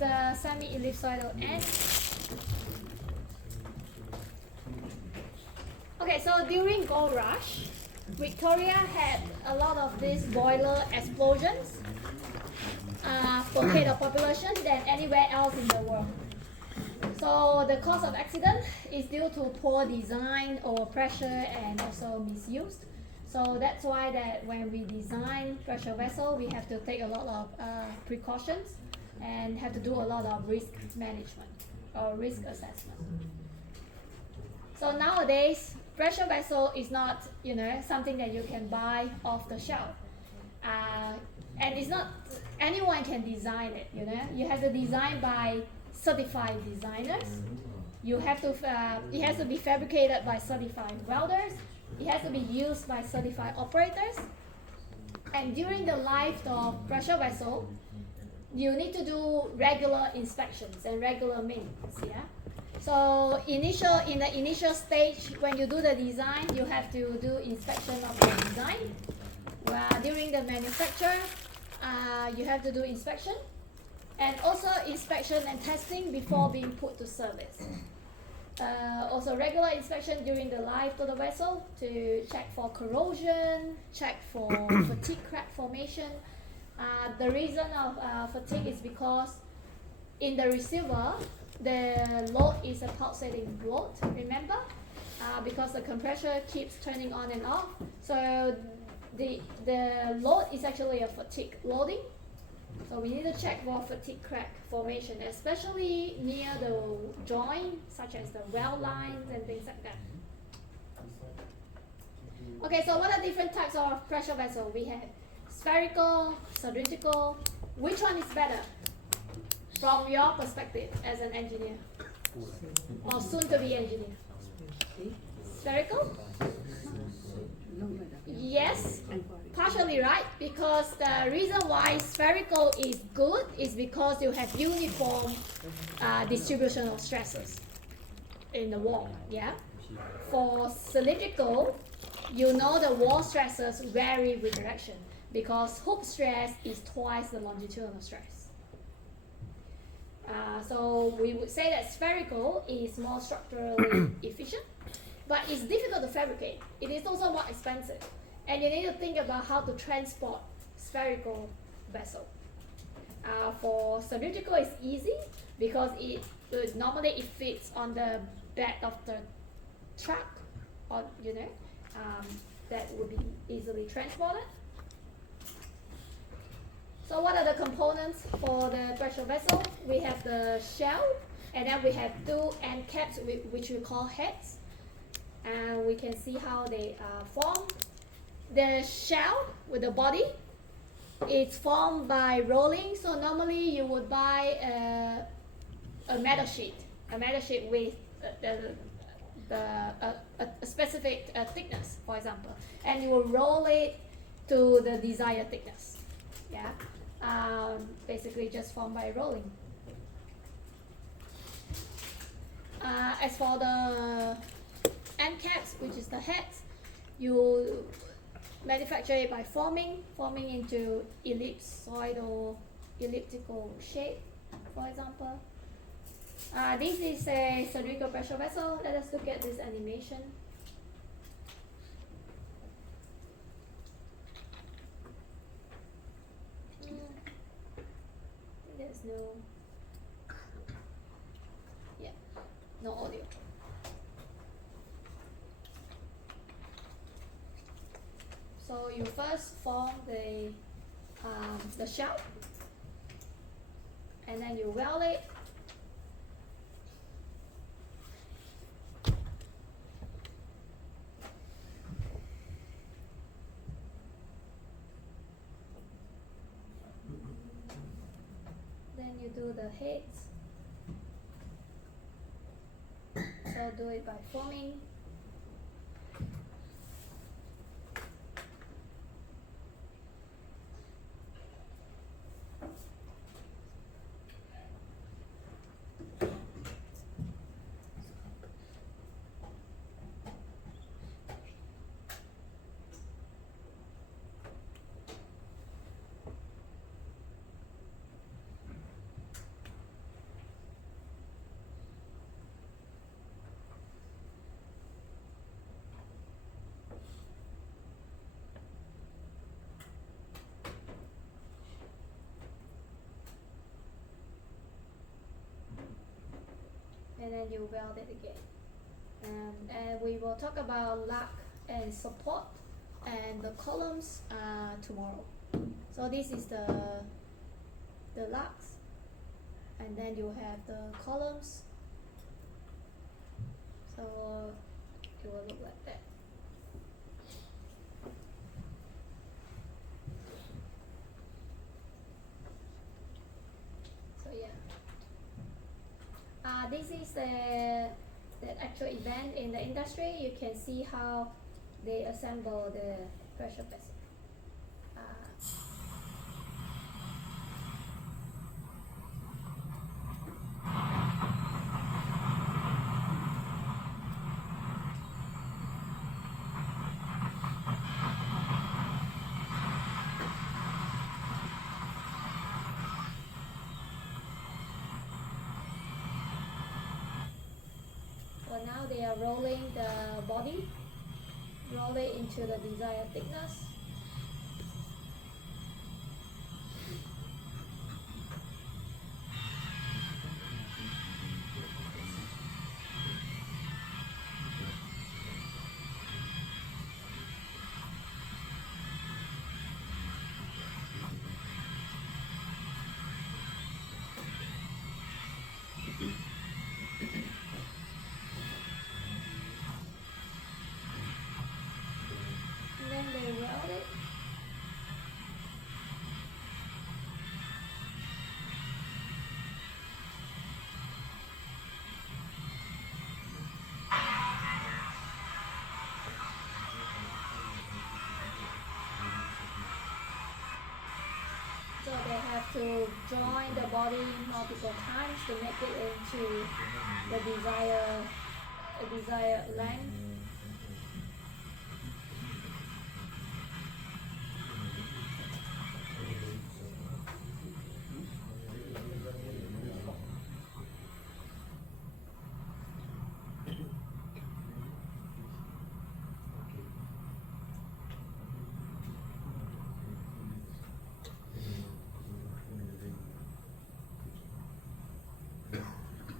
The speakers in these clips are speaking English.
the semi-ellipsoidal end. Okay, so during gold rush, Victoria had a lot of these boiler explosions per head of population than anywhere else in the world. So the cause of accident is due to poor design, overpressure, and also misuse. So that's why that when we design pressure vessel, we have to take a lot of precautions and have to do a lot of risk management or risk assessment. So nowadays, pressure vessel is not, something that you can buy off the shelf, and it's not anyone can design it. You have to design by certified designers. You have to it has to be fabricated by certified welders. It has to be used by certified operators. And during the life of pressure vessel, you need to do regular inspections and regular maintenance. Yeah. So in the initial stage, when you do the design, you have to do inspection of the design. During the manufacture, you have to do inspection, and also inspection and testing before being put to service. Also regular inspection during the life of the vessel to check for corrosion, check for fatigue crack formation. The reason of fatigue is because in the receiver, the load is a pulsating load, remember? Because the compressor keeps turning on and off. So the load is actually a fatigue loading. So we need to check for fatigue crack formation, especially near the joint, such as the weld lines and things like that. Okay, so what are different types of pressure vessel? We have spherical, cylindrical. Which one is better from your perspective as an engineer or soon to be engineer? Spherical? Yes, partially right, because the reason why spherical is good is because you have uniform distribution of stresses in the wall. Yeah. For cylindrical, the wall stresses vary with direction because hoop stress is twice the longitudinal stress. So we would say that spherical is more structurally efficient, but it's difficult to fabricate. It is also more expensive, and you need to think about how to transport spherical vessel. For cylindrical, it's easy because normally it fits on the bed of the truck, or that would be easily transported. So what are the components for the pressure vessel? We have the shell, and then we have two end caps, which we call heads. And we can see how they form. The shell with the body, it's formed by rolling. So normally you would buy a metal sheet with a specific thickness, for example, and you will roll it to the desired thickness. Yeah. Basically just formed by rolling. As for the end caps, which is the heads, you manufacture it by forming into elliptical shape, for example. This is a cylindrical pressure vessel. Let us look at this animation. There's no audio. So you first form the shell, and then you weld it. Then you do the heads. So do it by forming. and then you weld it again. And we will talk about lug and support and the columns tomorrow. So this is the lugs, and then you have the columns. So it will look like that. So yeah, this is the actual event in the industry. You can see how they assemble the pressure vessel. So now they are rolling the body, roll it into the desired thickness. And then they weld it. So they have to join the body multiple times to make it into the desired length.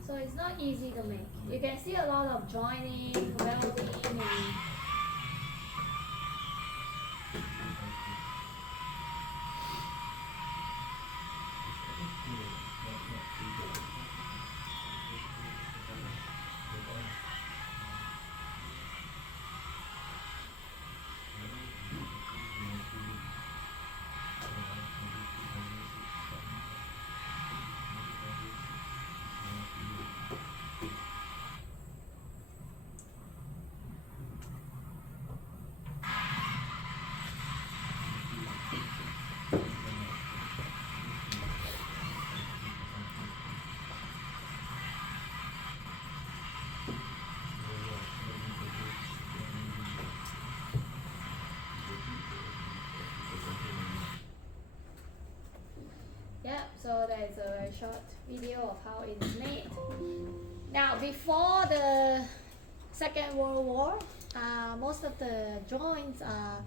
So it's not easy to make. You can see a lot of joining, welding, and yeah, so that is a very short video of how it's made. Now, before the Second World War, most of the joints are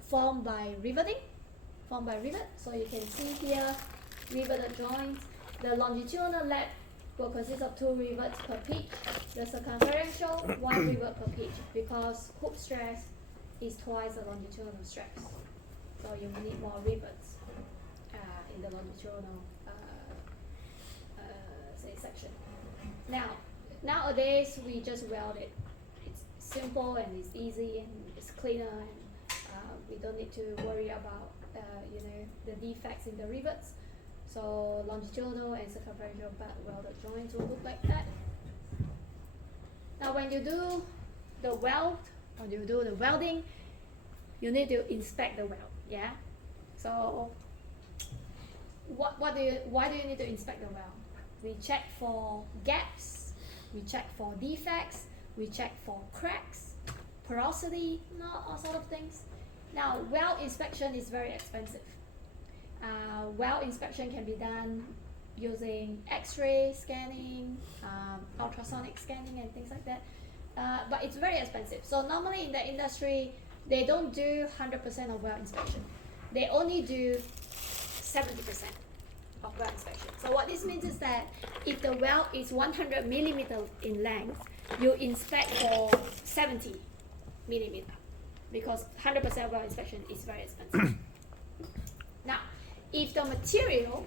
formed by riveting, So you can see here, riveted joints. The longitudinal lap will consist of 2 rivets per pitch. The circumferential, 1 rivet per pitch, because hook stress is twice the longitudinal stress. So you need more rivets in the longitudinal section. Now, nowadays we just weld it. It's simple and it's easy and it's cleaner, and we don't need to worry about the defects in the rivets. So longitudinal and circumferential butt welded joints will look like that. Now, when you do the welding, you need to inspect the weld. Yeah. So why do you need to inspect the weld? We check for gaps, we check for defects, we check for cracks, porosity, all sort of things. Now, weld inspection is very expensive. Weld inspection can be done using X-ray scanning, ultrasonic scanning, and things like that. But it's very expensive. So normally in the industry, they don't do 100% of weld inspection. They only do 70% of weld inspection. So what this means is that if the well is 100 millimeter in length, you inspect for 70 millimeter, because 100% well inspection is very expensive. Now, if the material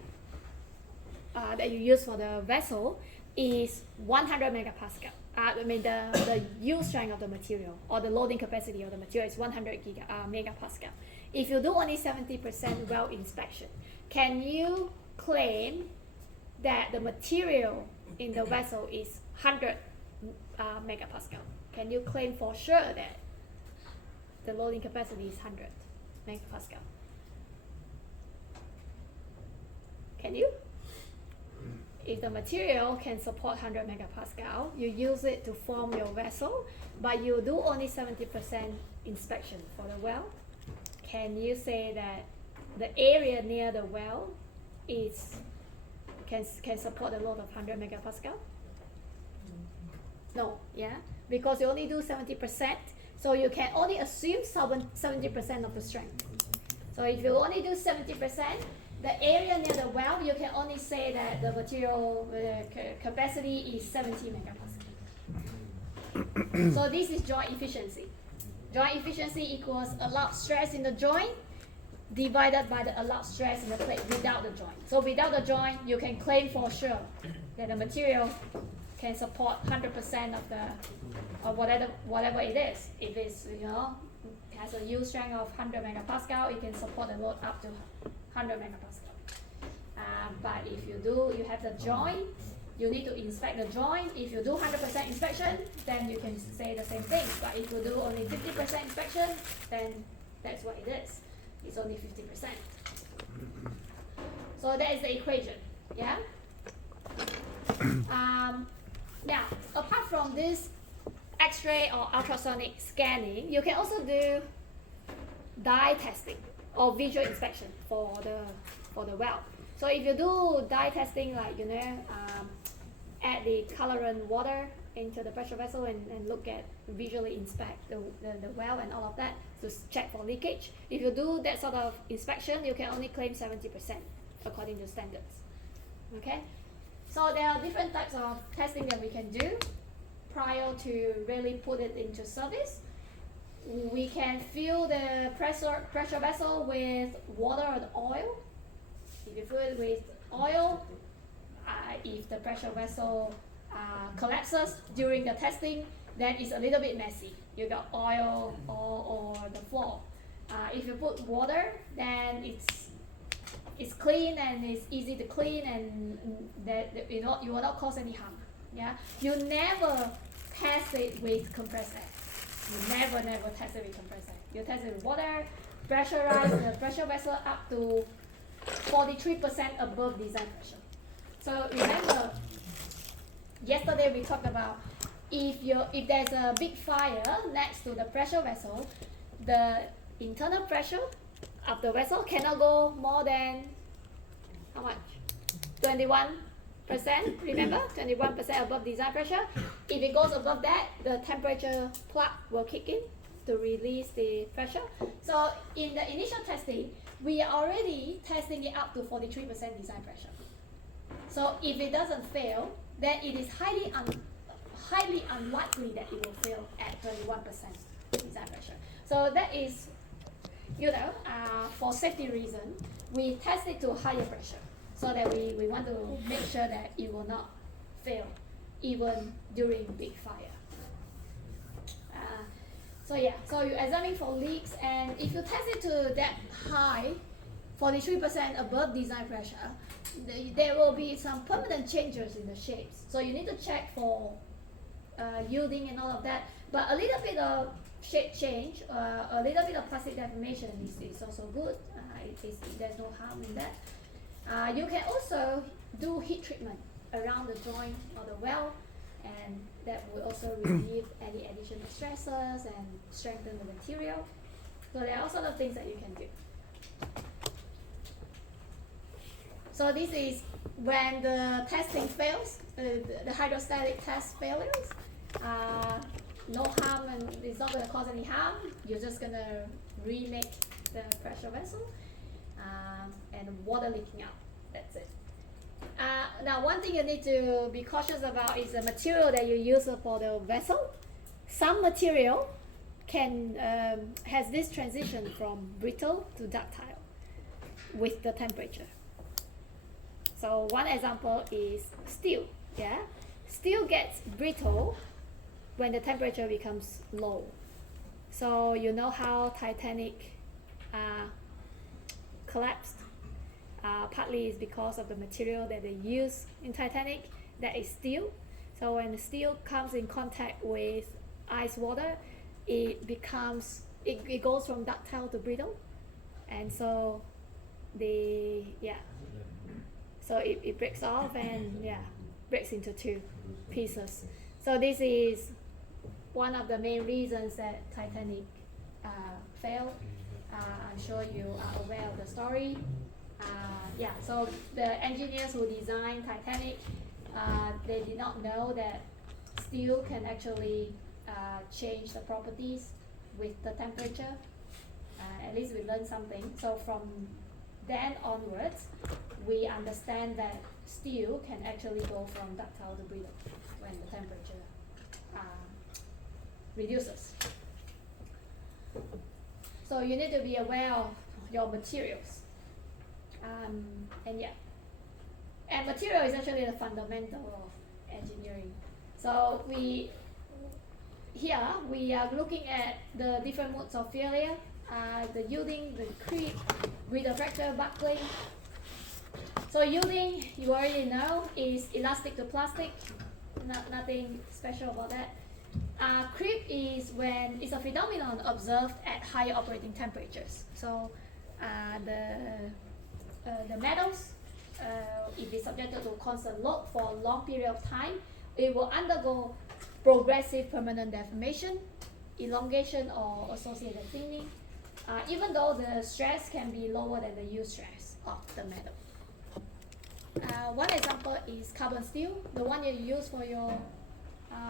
that you use for the vessel is 100 megapascal, I mean the yield strength of the material or the loading capacity of the material is 100 megapascal. If you do only 70% well inspection, can you claim that the material in the vessel is 100 megapascal? Can you claim for sure that the loading capacity is 100 megapascal? Can you? If the material can support 100 megapascal, you use it to form your vessel, but you do only 70% inspection for the well, can you say that the area near the well can support the load of 100 megapascal? No, yeah, because you only do 70%, so you can only assume 70% of the strength. So if you only do 70%, the area near the well, you can only say that the material capacity is 70 megapascal. So this is joint efficiency. Joint efficiency equals allowed stress in the joint divided by the allowed stress in the plate without the joint. So without the joint, you can claim for sure that the material can support 100% of whatever it is. If it's has a yield strength of 100 megapascal, it can support the load up to 100 megapascal. But if you have the joint, you need to inspect the joint. If you do 100% inspection, then you can say the same thing. But if you do only 50% inspection, then that's what it is. It's only 50%. So that is the equation. Yeah. Now, apart from this X-ray or ultrasonic scanning, you can also do dye testing or visual inspection for the well. So if you do dye testing, like add the colorant water into the pressure vessel and visually inspect the well and all of that to check for leakage. If you do that sort of inspection, you can only claim 70% according to standards. Okay, so there are different types of testing that we can do prior to really put it into service. We can fill the pressure vessel with water or oil. If you fill it with oil, if the pressure vessel collapses during the testing, then it's a little bit messy. You got oil all over the floor. If you put water, then it's clean and it's easy to clean, and that you will not cause any harm. Yeah, you never test it with compressed air. You never test it with compressed air. You test it with water, pressurize the pressure vessel up to 43% above design pressure. So remember, yesterday we talked about if there's a big fire next to the pressure vessel, the internal pressure of the vessel cannot go more than how much? 21%. Remember, 21% above design pressure. If it goes above that, the temperature plug will kick in to release the pressure. So in the initial testing, we are already testing it up to 43% design pressure. So if it doesn't fail, then it is highly unlikely that it will fail at 21% design pressure. So that is, for safety reason, we test it to higher pressure so that we want to make sure that it will not fail even during big fire. So you examine for leaks, and if you test it to that high, 43% above design pressure, there will be some permanent changes in the shapes. So you need to check for yielding and all of that. But a little bit of shape change, a little bit of plastic deformation is also good. There's no harm in that. You can also do heat treatment around the joint or the well, and that will also relieve any additional stresses and strengthen the material. So there are all sorts of things that you can do. So this is when the testing fails, the hydrostatic test failures. No harm, and it's not going to cause any harm. You're just going to remake the pressure vessel and water leaking out. That's it. Now, one thing you need to be cautious about is the material that you use for the vessel. Some material can has this transition from brittle to ductile with the temperature. So one example is steel. Yeah, steel gets brittle when the temperature becomes low. So you know how Titanic collapsed? Partly is because of the material that they use in Titanic, that is steel. So when the steel comes in contact with ice water, it goes from ductile to brittle, and so so it breaks off and breaks into two pieces. So this is one of the main reasons that Titanic failed. I'm sure you are aware of the story. So the engineers who designed Titanic, they did not know that steel can actually change the properties with the temperature. At least we learned something. So from then onwards, we understand that steel can actually go from ductile to brittle when the temperature reduces. So you need to be aware of your materials. And material is actually the fundamental of engineering. So we are looking at the different modes of failure, the yielding, the creep, brittle fracture, buckling. So yielding, you already know, is elastic to plastic. Nothing special about that. Creep is when it's a phenomenon observed at higher operating temperatures. So the metals, if it's subjected to constant load for a long period of time, it will undergo progressive permanent deformation, elongation, or associated thinning, even though the stress can be lower than the yield stress of the metal. One example is carbon steel, the one you use for your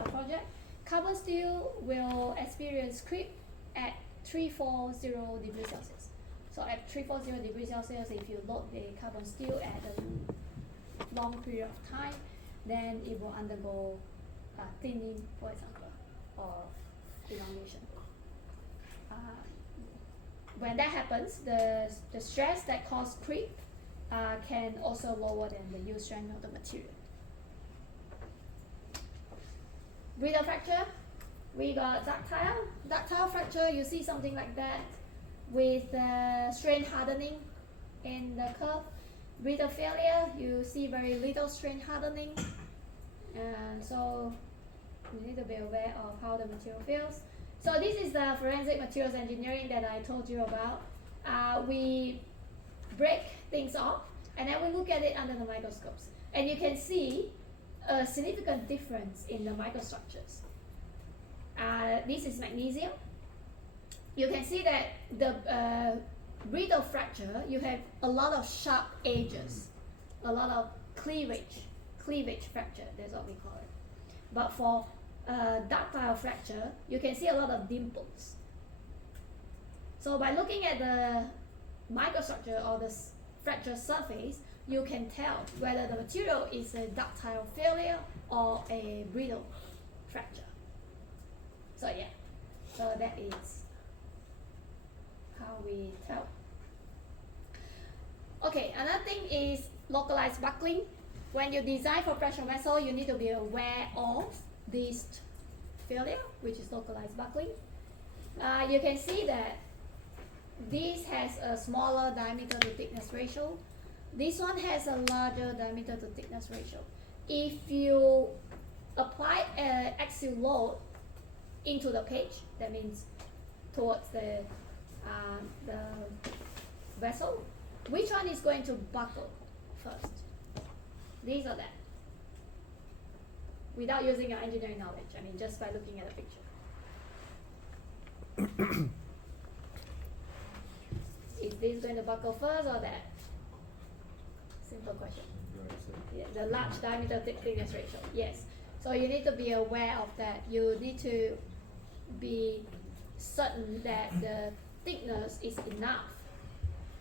project. Carbon steel will experience creep at 340 degrees Celsius. So at 340 degrees Celsius, if you load the carbon steel at a long period of time, then it will undergo thinning, for example, or elongation. When that happens, the stress that causes creep can also lower than the yield strength of the material. Brittle fracture, we got ductile. Ductile fracture, you see something like that with strain hardening in the curve. Brittle failure, you see very little strain hardening. And so you need to be aware of how the material fails. So this is the forensic materials engineering that I told you about. We break things off and then we look at it under the microscopes. And you can see a significant difference in the microstructures. This is magnesium. You can see that the brittle fracture, you have a lot of sharp edges, a lot of cleavage fracture, that's what we call it. But for ductile fracture, you can see a lot of dimples. So by looking at the microstructure or the fracture surface, you can tell whether the material is a ductile failure or a brittle fracture. So that is how we tell. Okay, another thing is localized buckling. When you design for pressure vessel, you need to be aware of this failure, which is localized buckling. You can see that this has a smaller diameter to thickness ratio. This one has a larger diameter to thickness ratio. If you apply an axial load into the page, that means towards the vessel, which one is going to buckle first? These or that? Without using your engineering knowledge, I mean just by looking at the picture. Is this going to buckle first or that? Simple question. Yeah, the large diameter thickness ratio, yes. So you need to be aware of that. You need to be certain that the thickness is enough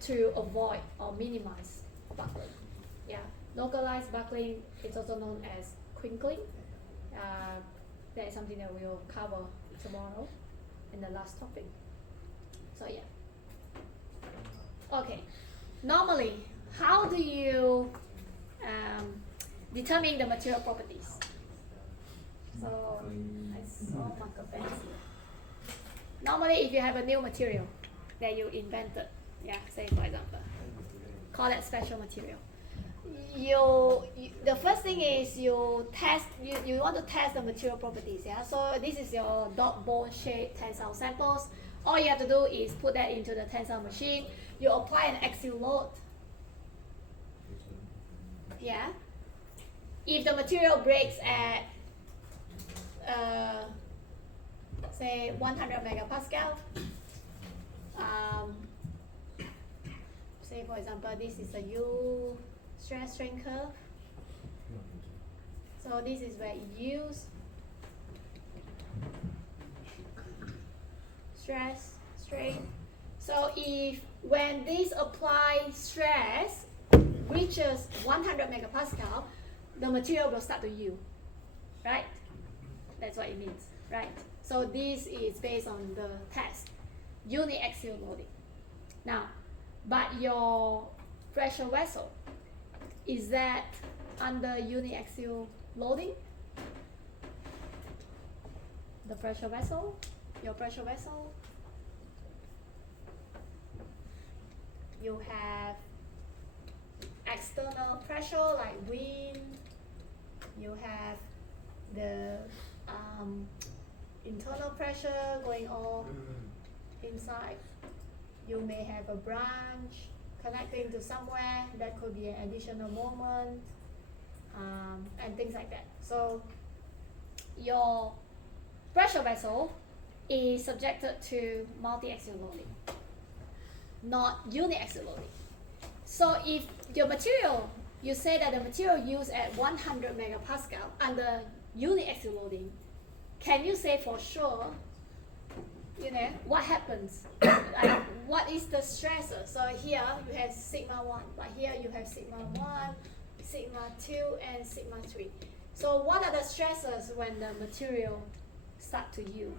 to avoid or minimize buckling. Yeah. Localized buckling is also known as crinkling. That is something that we'll cover tomorrow in the last topic. So yeah. Okay. Normally, how do you determine the material properties? So I saw marker pens here. Normally, if you have a new material that you invented, yeah, say for example, call that special material. The first thing is you want to test the material properties, yeah. So this is your dot bone shape tensile samples. All you have to do is put that into the tensile machine. You apply an axial load. Yeah. If the material breaks at say 100 megapascal, say for example this is a U stress strain curve. So this is where you use stress strain. So if when this applied stress reaches 100 megapascal, the material will start to yield, right? That's what it means, right? So this is based on the test, uniaxial loading. Now, but your pressure vessel, is that under uniaxial loading? The pressure vessel, your pressure vessel, you have external pressure like wind, you have the internal pressure going on inside. You may have a branch connecting to somewhere, that could be an additional moment, and things like that. So your pressure vessel is subjected to multi-axial loading, not uniaxial loading. So if your material, you say that the material used at 100 megapascal under uniaxial loading, can you say for sure, what happens? Like, what is the stressor? So here you have sigma 1, but here you have sigma 1, sigma 2, and sigma 3. So what are the stressors when the material start to yield?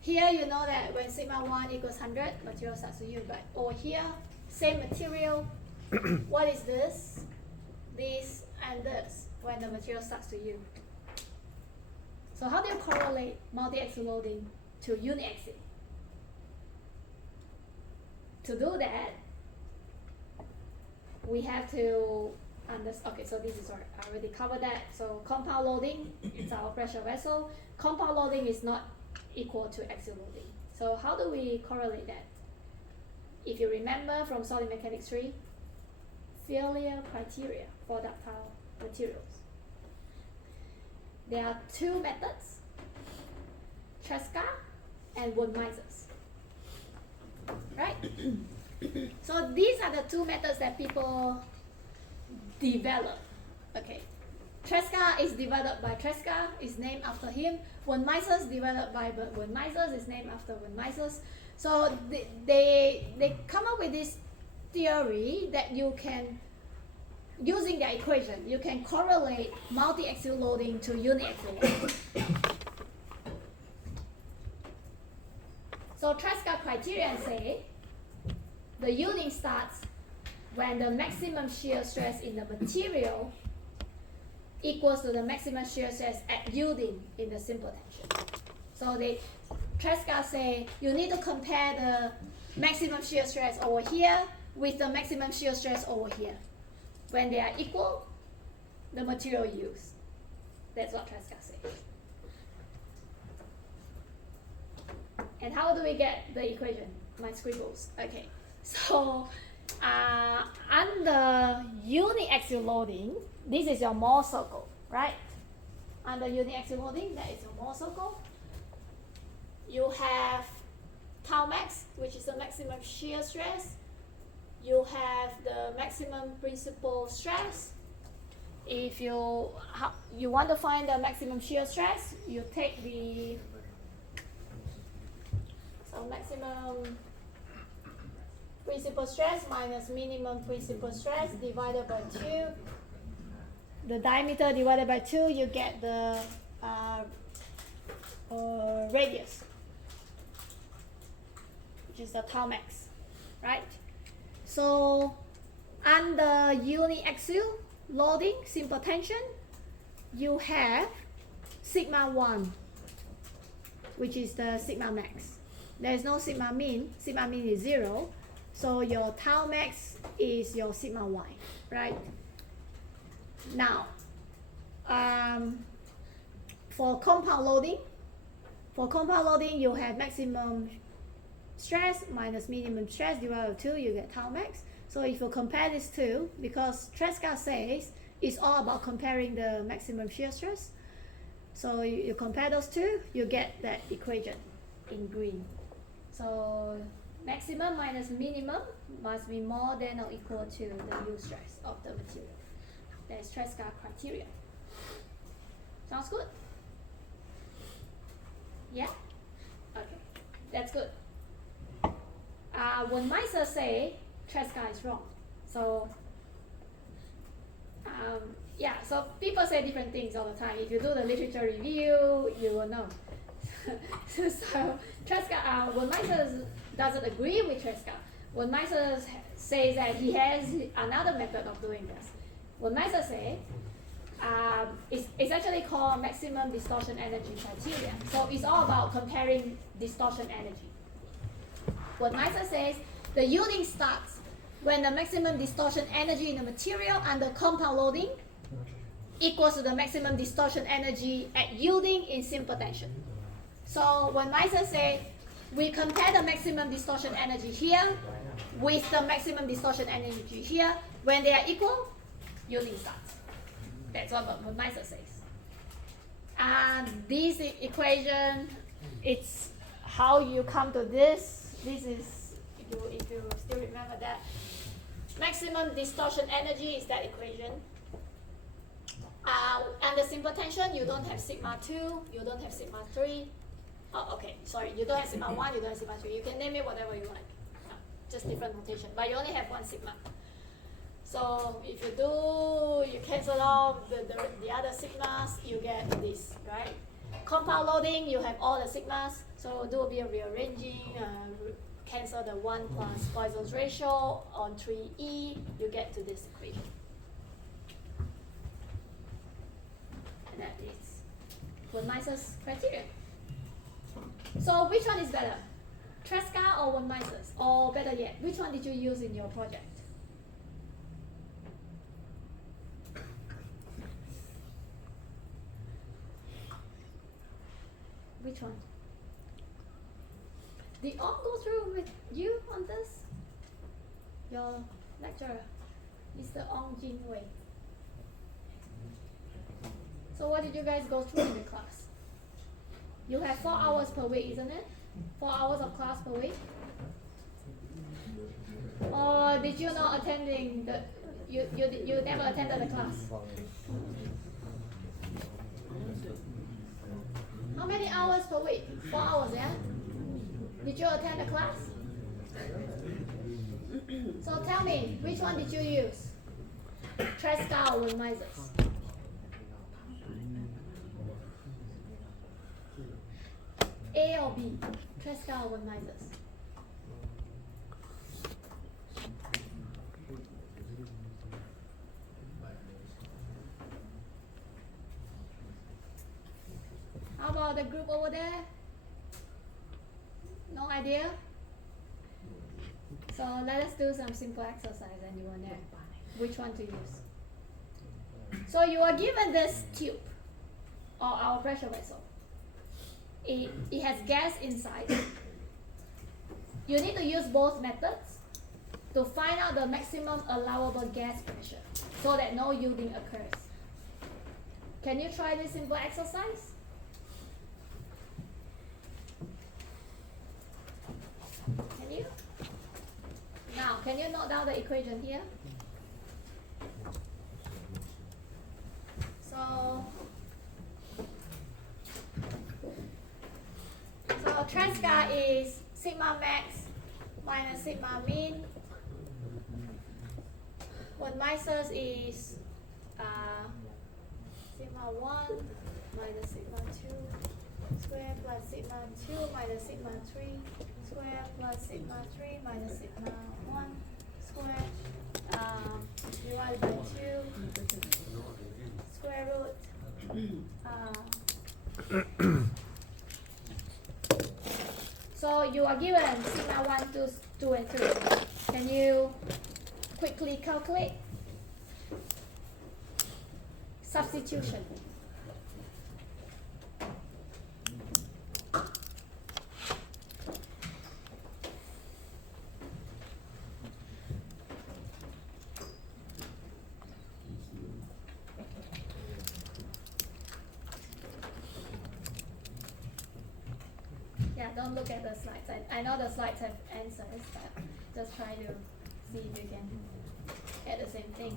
Here you know that when sigma 1 equals 100, material starts to yield. But over here, same material, what is this, this, and this when the material starts to yield? So how do you correlate multi-axial loading to uniaxial? To do that, we have to understand. Okay, so this is I already covered that. So compound loading is our pressure vessel. Compound loading is not equal to axial loading. So how do we correlate that? If you remember from solid mechanics 3, failure criteria for ductile materials. There are two methods, Tresca and Wood-Meisers, right? So these are the two methods that people develop. Okay, Tresca is developed by Tresca, is named after him. Wood-Meisers developed by Wood-Meisers, is named after Wood-Meisers. So they come up with this theory that you can, using the equation, you can correlate multi-axial loading to uniaxial loading. So Tresca criterion say the yielding starts when the maximum shear stress in the material equals to the maximum shear stress at yielding in the simple tension. So Tresca say you need to compare the maximum shear stress over here with the maximum shear stress over here. When they are equal, the material yields. That's what Tresca says. And how do we get the equation? My scribbles. Okay. So under uniaxial loading, this is your Mohr circle, right? Under uniaxial loading, that is your Mohr circle. You have tau max, which is the maximum shear stress. You have the maximum principal stress. If you want to find the maximum shear stress, you take the maximum principal stress minus minimum principal stress divided by 2. the diameter divided by 2, you get the radius, which is the tau max, right? So under uniaxial loading, simple tension, you have sigma 1, which is the sigma max. There is no sigma mean is 0, so your tau max is your sigma y, right? Now, for compound loading, you have maximum stress minus minimum stress divided by 2, you get tau max. So if you compare these two, because Tresca says it's all about comparing the maximum shear stress, so you compare those two, you get that equation in green. So maximum minus minimum must be more than or equal to the yield stress of the material. That's Tresca criteria. Sounds good? Yeah? Okay, that's good. When Meiser say Tresca is wrong, so yeah, so people say different things all the time. If you do the literature review, you will know. So Tresca, when Meiser doesn't agree with Tresca, when Meiser says that he has another method of doing this. When Meiser says, it's actually called maximum distortion energy criteria. So it's all about comparing distortion energy. What Meiser says, the yielding starts when the maximum distortion energy in the material under compound loading equals to the maximum distortion energy at yielding in simple tension. So when Meiser says, we compare the maximum distortion energy here with the maximum distortion energy here, when they are equal, yielding starts. That's what Meiser says. And this equation, it's how you come to this. This is, if you still remember that, maximum distortion energy is that equation. And the simple tension, you don't have sigma 2, you don't have sigma 3. Oh, okay, sorry, you don't have sigma 1, you don't have sigma 3. You can name it whatever you like. Just different notation, but you only have one sigma. So if you do, you cancel out the other sigmas, you get this, right? Compound loading, you have all the sigmas, so do a bit of rearranging, cancel the 1 plus Poisson's ratio on 3e, you get to this equation. And that is von Mises' criteria. So which one is better? Tresca or von Mises? Or better yet, which one did you use in your project? Which one? Did Ong go through with you on this? Your lecturer, Mr. Ong Jin Wei. So what did you guys go through in the class? You have 4 hours per week, isn't it? 4 hours of class per week? Or did you not attending the, you never attended the class? How many hours per week? 4 hours, yeah? Did you attend the class? So tell me, which one did you use? Tresca or von Mises? A or B? Tresca or von Mises? How about the group over there? No idea? So let us do some simple exercise and you will know which one to use. So you are given this tube or our pressure vessel. It has gas inside. You need to use both methods to find out the maximum allowable gas pressure so that no yielding occurs. Can you try this simple exercise? Can you? Now, can you note down the equation here? So Tresca is sigma max minus sigma min. Von Mises is 1 minus sigma 2 square plus sigma 2 minus sigma 3 square plus sigma 3 minus sigma 1 square divided by 2 square root. So you are given sigma 1, 2, and 3. Can you quickly calculate? Substitution. Yeah, don't look at the slides. I know the slides have answers, but just try to see if you can get the same thing.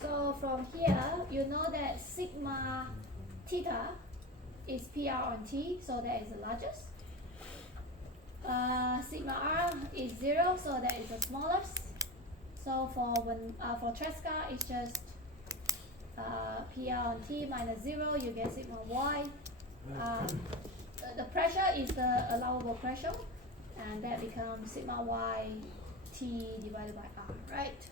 So from here, you know that sigma theta is PR on T, so that is the largest. Sigma R is 0, so that is the smallest. So for Tresca, it's just PR on T minus 0, you get sigma Y. The pressure is the allowable pressure, and that becomes sigma Y T divided by R, right?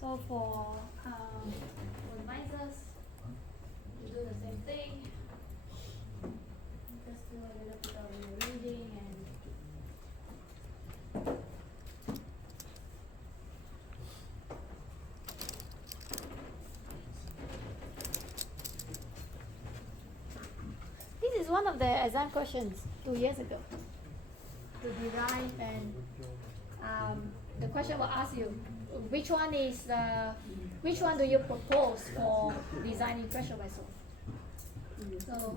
So for minus, you do the same thing. Just do a little bit of rearranging and this is one of the exam questions 2 years ago. To derive and the question will ask you which one do you propose for designing pressure vessel? So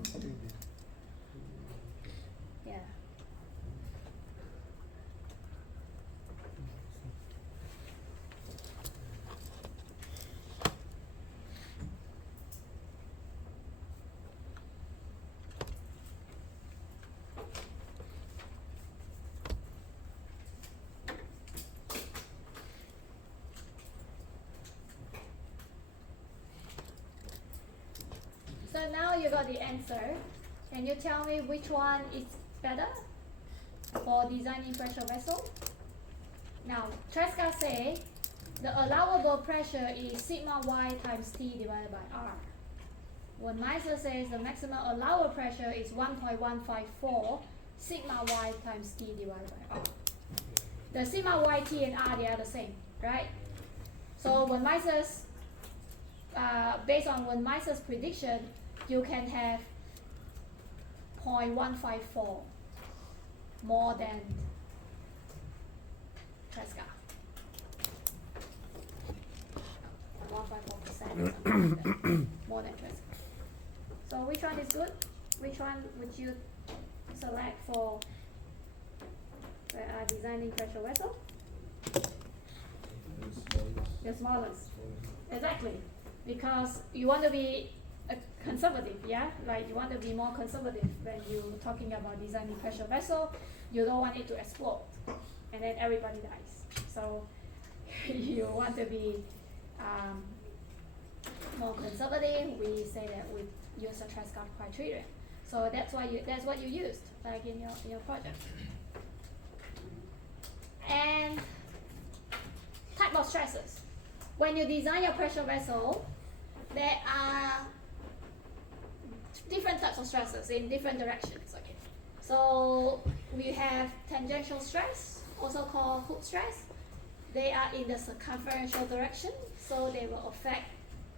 yeah. So now you got the answer. Can you tell me which one is better for designing pressure vessel? Now, Tresca say the allowable pressure is sigma Y times T divided by R. When Meiser says the maximum allowable pressure is 1.154 sigma Y times T divided by R. The sigma Y, T, and R, they are the same, right? So when Meiser's based on when Meiser's prediction, you can have 0.154 more than Tresca. 1.4% more than Tresca. So which one is good? Which one would you select for designing pressure vessel? The smallest. Exactly. Because you want to be conservative, yeah? Like you want to be more conservative when you're talking about designing pressure vessel. You don't want it to explode, and then everybody dies. So you want to be more conservative. We say that we use a Trescott criterion. So that's what you used, like in your project. And type of stresses. When you design your pressure vessel, there are different types of stresses in different directions. Okay. So we have tangential stress, also called hook stress. They are in the circumferential direction, so they will affect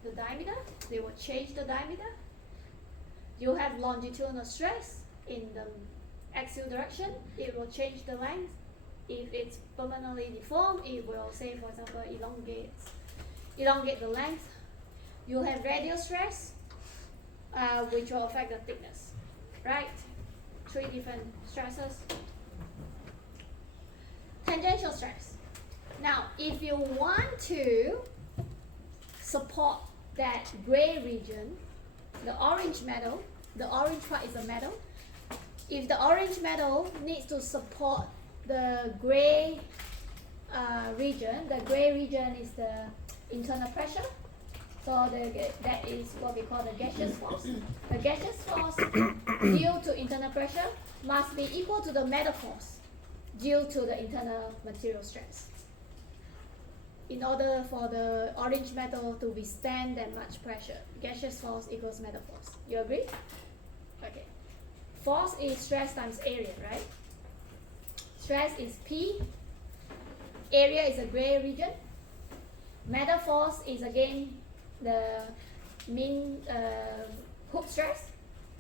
the diameter. They will change the diameter. You have longitudinal stress in the axial direction. It will change the length. If it's permanently deformed, it will, say, for example, elongate the length. You have radial stress, which will affect the thickness, right? 3 different stresses. Tangential stress. Now, if you want to support that gray region, the orange metal, the orange part is a metal. If the orange metal needs to support the gray region is the internal pressure. So that is what we call the gaseous force. The gaseous force due to internal pressure must be equal to the metal force due to the internal material stress. In order for the orange metal to withstand that much pressure, gaseous force equals metal force. You agree? Okay. Force is stress times area, right? Stress is P. Area is a gray region. Metal force is again the mean hook stress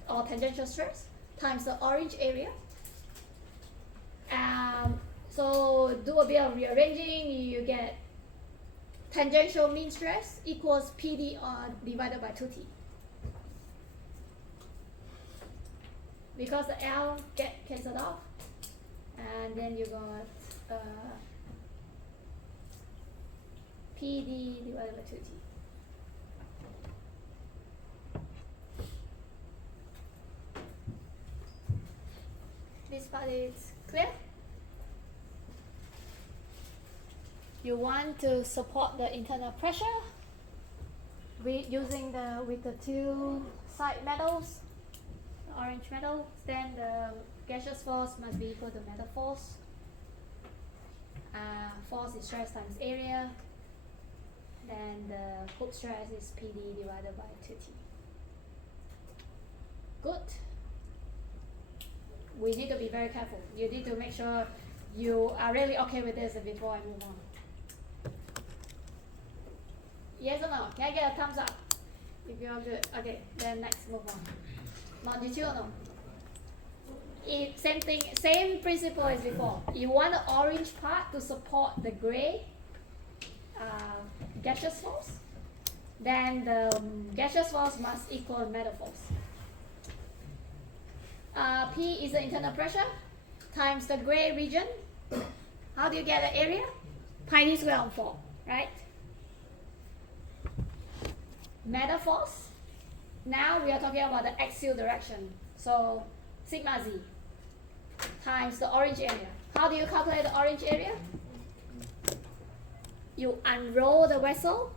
or tangential stress times the orange area. So do a bit of rearranging, you get tangential mean stress equals PD divided by 2T. Because the L get cancelled off, and then you got PD divided by 2T. This part is clear? You want to support the internal pressure with the 2 side metals, the orange metal, then the gaseous force must be equal to metal force. Force is stress times area, then the hook stress is PD divided by 2T. Good. We need to be very careful. You need to make sure you are really okay with this before I move on. Yes or no? Can I get a thumbs up if you're good? Okay, then next move on. Longitudinal. Same thing, same principle as before. You want the orange part to support the gray gaseous force. Then the gaseous force must equal metal force. P is the internal pressure times the gray region. How do you get the area? Pi d squared on 4, right? Metal force. Now we are talking about the axial direction. So sigma z times the orange area. How do you calculate the orange area? You unroll the vessel.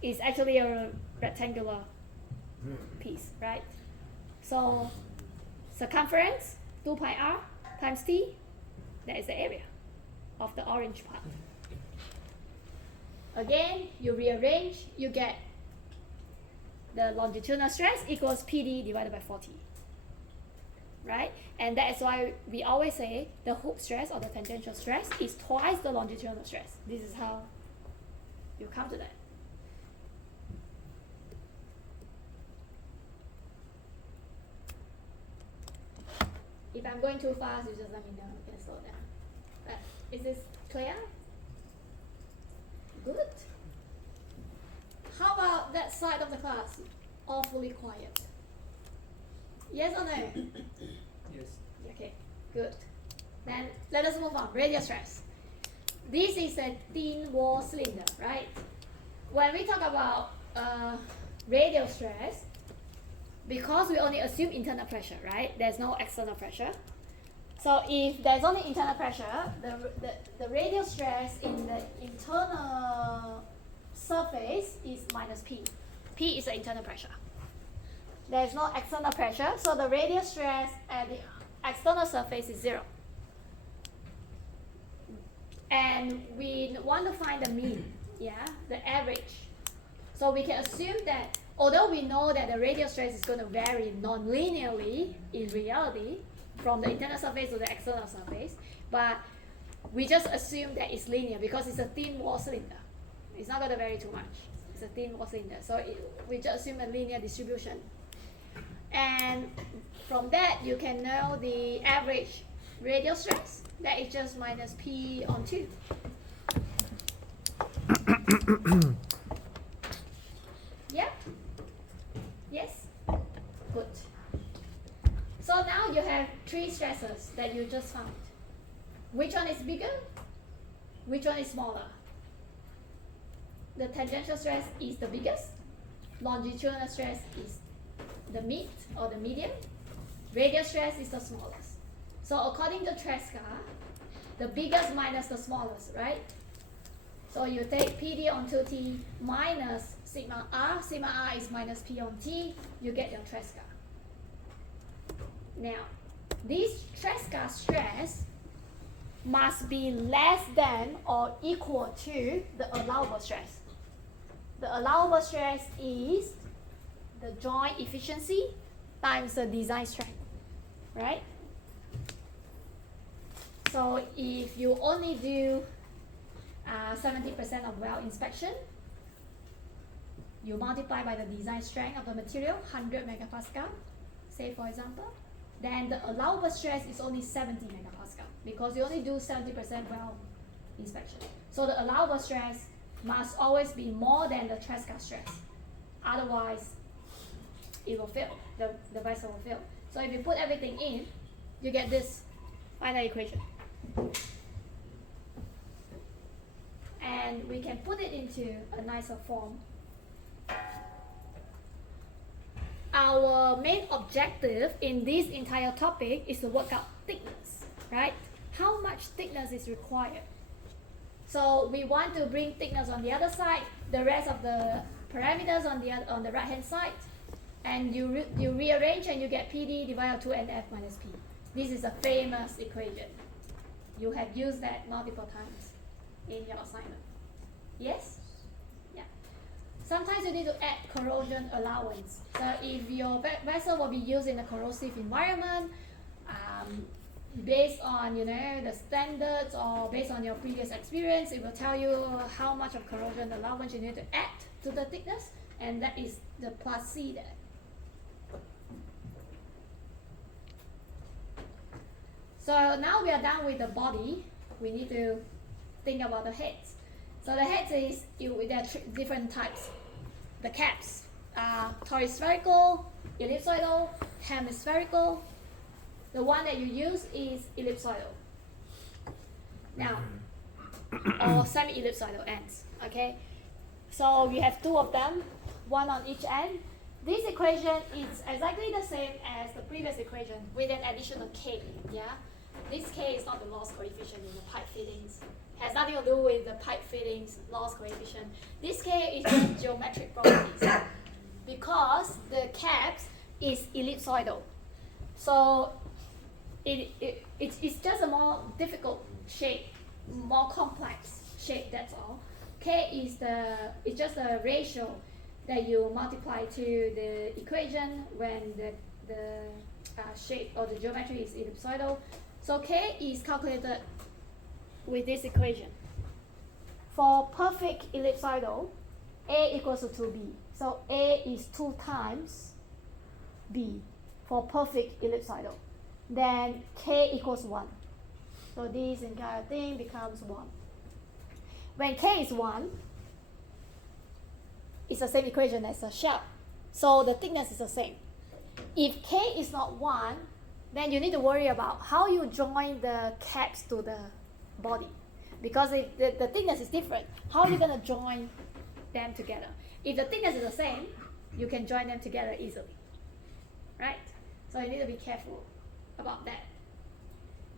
It's actually a rectangular piece, right? So circumference 2 pi r times t, that is the area of the orange part. Again, you rearrange, you get the longitudinal stress equals PD divided by 4T, right? And that is why we always say the hook stress or the tangential stress is twice the longitudinal stress. This is how you come to that. If I'm going too fast, you just let me know. You can slow down. Is this clear? Good. How about that side of the class? Awfully quiet. Yes or no? Yes. Okay, good. Then let us move on. Radial stress. This is a thin wall cylinder, right? When we talk about radial stress, because we only assume internal pressure, right? There's no external pressure. So if there's only internal pressure, the radial stress in the internal surface is minus P. P is the internal pressure. There's no external pressure, so the radial stress at the external surface is 0. And we want to find the mean, the average. So we can assume that although we know that the radial stress is going to vary non-linearly in reality from the internal surface to the external surface, but we just assume that it's linear because it's a thin wall cylinder. It's not going to vary too much. It's a thin wall cylinder. So we just assume a linear distribution. And from that, you can know the average radial stress. That is just minus P on 2. Yeah? Yes? Good. So now you have 3 stresses that you just found. Which one is bigger? Which one is smaller? The tangential stress is the biggest. Longitudinal stress is the mid or the medium. Radial stress is the smallest. So according to Tresca, the biggest minus the smallest, right? So you take PD on 2T minus sigma R is minus P on T, you get your Tresca. Now, this Tresca stress must be less than or equal to the allowable stress. The allowable stress is the joint efficiency times the design strength, right? So if you only do 70% of well inspection, you multiply by the design strength of the material, 100 megapascal, say for example, then the allowable stress is only 70 megapascal because you only do 70% well inspection. So the allowable stress must always be more than the Tresca stress. Otherwise, it will fail, the vessel will fail. So if you put everything in, you get this final equation. And we can put it into a nicer form. Our main objective in this entire topic is to work out thickness, right? How much thickness is required? So we want to bring thickness on the other side, the rest of the parameters on the right hand side, and you rearrange and you get PD divided by 2NF minus P. This is a famous equation. You have used that multiple times in your assignment. Yes? Yeah. Sometimes you need to add corrosion allowance. So if your vessel will be used in a corrosive environment, based on the standards or based on your previous experience, it will tell you how much of corrosion allowance you need to add to the thickness, and that is the plus C there. So now we are done with the body. We need to think about the heads. So the heads there are different types. The caps are toruspherical, ellipsoidal, hemispherical. The one that you use is ellipsoidal. Now, or semi-ellipsoidal ends. Okay. So we have 2 of them, one on each end. This equation is exactly the same as the previous equation with an additional K. Yeah. This K is not the loss coefficient in the pipe fittings. Has nothing to do with the pipe fittings loss coefficient. This K is just geometric properties because the caps is ellipsoidal. So it's just a more difficult shape, more complex shape. That's all. K is it's just a ratio that you multiply to the equation when the shape or the geometry is ellipsoidal. So K is calculated with this equation. For perfect ellipsoidal, A equals to 2B. So A is 2 times B for perfect ellipsoidal. Then K equals 1. So this entire thing becomes 1. When K is 1, it's the same equation as the shell. So the thickness is the same. If K is not 1, then you need to worry about how you join the caps to the body. Because if the thickness is different, how are you going to join them together? If the thickness is the same, you can join them together easily. right? So you need to be careful about that.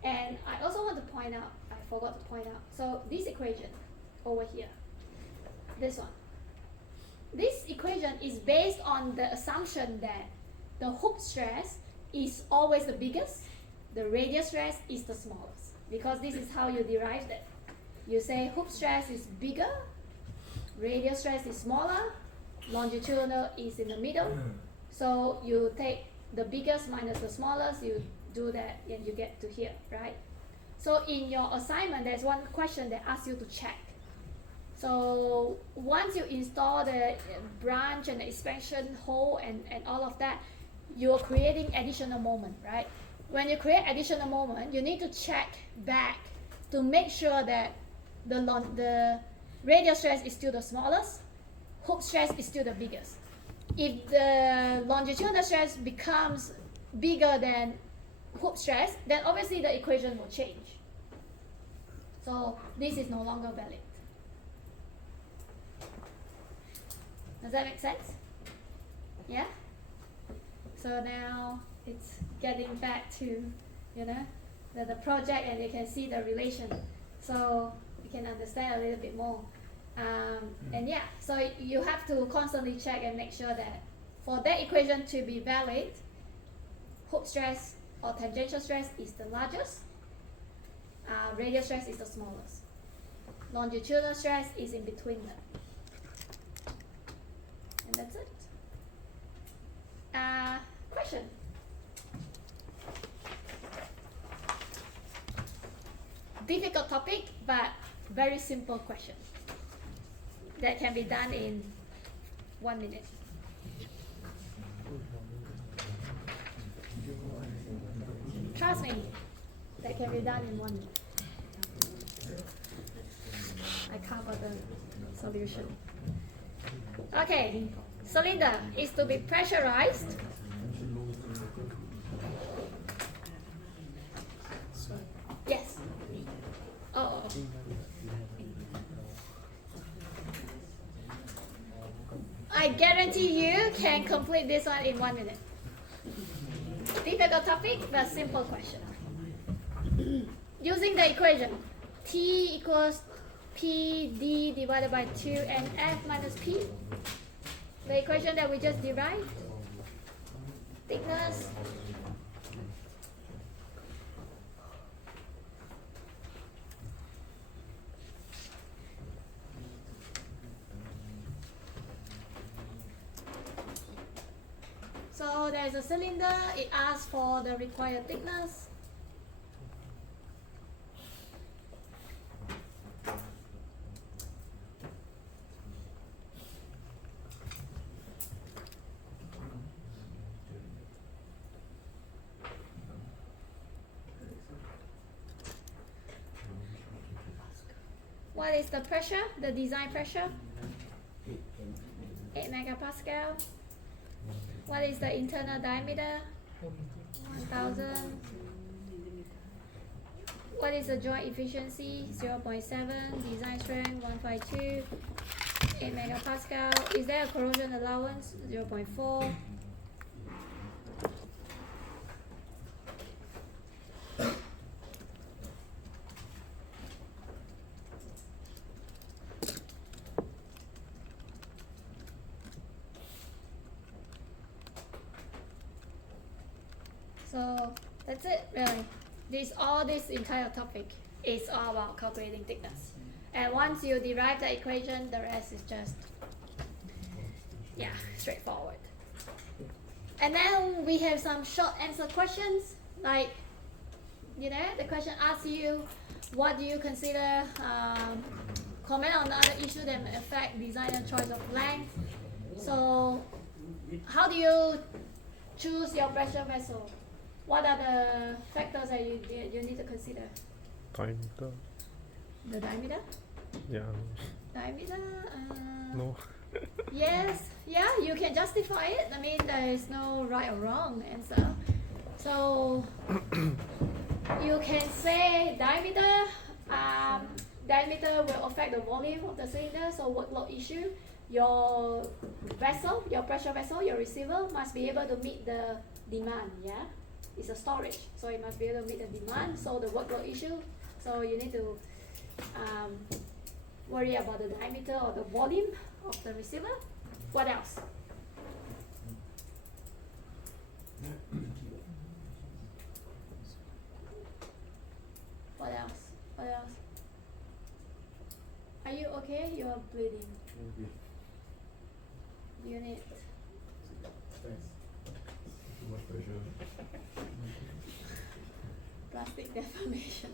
And I also want to point out, I forgot to point out, so this equation over here, this one. This equation is based on the assumption that the hoop stress is always the biggest, the radial stress is the smallest, because this is how you derive that. You say hoop stress is bigger, radial stress is smaller, longitudinal is in the middle. So you take the biggest minus the smallest, you do that and you get to here, right? So in your assignment, there's one question that asks you to check. So once you install the branch and the expansion hole and all of that, you're creating additional moment, right? When you create additional moment, you need to check back to make sure that the radial stress is still the smallest, hoop stress is still the biggest. If the longitudinal stress becomes bigger than hoop stress, then obviously the equation will change. So this is no longer valid. Does that make sense? Yeah? So now it's getting back to, the project, and you can see the relation. So you can understand a little bit more. And yeah, so you have to constantly check and make sure that for that equation to be valid, hoop stress or tangential stress is the largest, radial stress is the smallest, longitudinal stress is in between them. And that's it. Question? Difficult topic, but very simple question that can be done in 1 minute. Trust me, that can be done in 1 minute. I cover the solution. Okay, cylinder is to be pressurized. Yes. Oh. I guarantee you can complete this one in 1 minute. Difficult topic, but simple question. Using the equation, T equals PD divided by 2NF minus P. The equation that we just derived. Thickness. So there's a cylinder, it asks for the required thickness. What is the pressure, the design pressure? 8 megapascal. What is the internal diameter? 1000. What is the joint efficiency? 0.7. Design strength 152. 8 megapascal. Is there a corrosion allowance? 0.4. So that's it, really. This entire topic is all about calculating thickness. And once you derive the equation, the rest is just, straightforward. And then we have some short answer questions, like, the question asks you, what do you consider, comment on the other issue that may affect designer choice of length. So how do you choose your pressure vessel? What are the factors that you need to consider? Diameter. The diameter? Yeah. Diameter? No. Yes. Yeah, you can justify it. I mean, there is no right or wrong answer. So you can say diameter. Diameter will affect the volume of the cylinder, so workload issue. your vessel, your pressure vessel, your receiver must be able to meet the demand, yeah? It's a storage, so it must be able to meet the demand, so the workload issue. So you need to worry about the diameter or the volume of the receiver. What else? What else? What else? Are you okay? You are bleeding. You need Too much pressure. plastic deformation.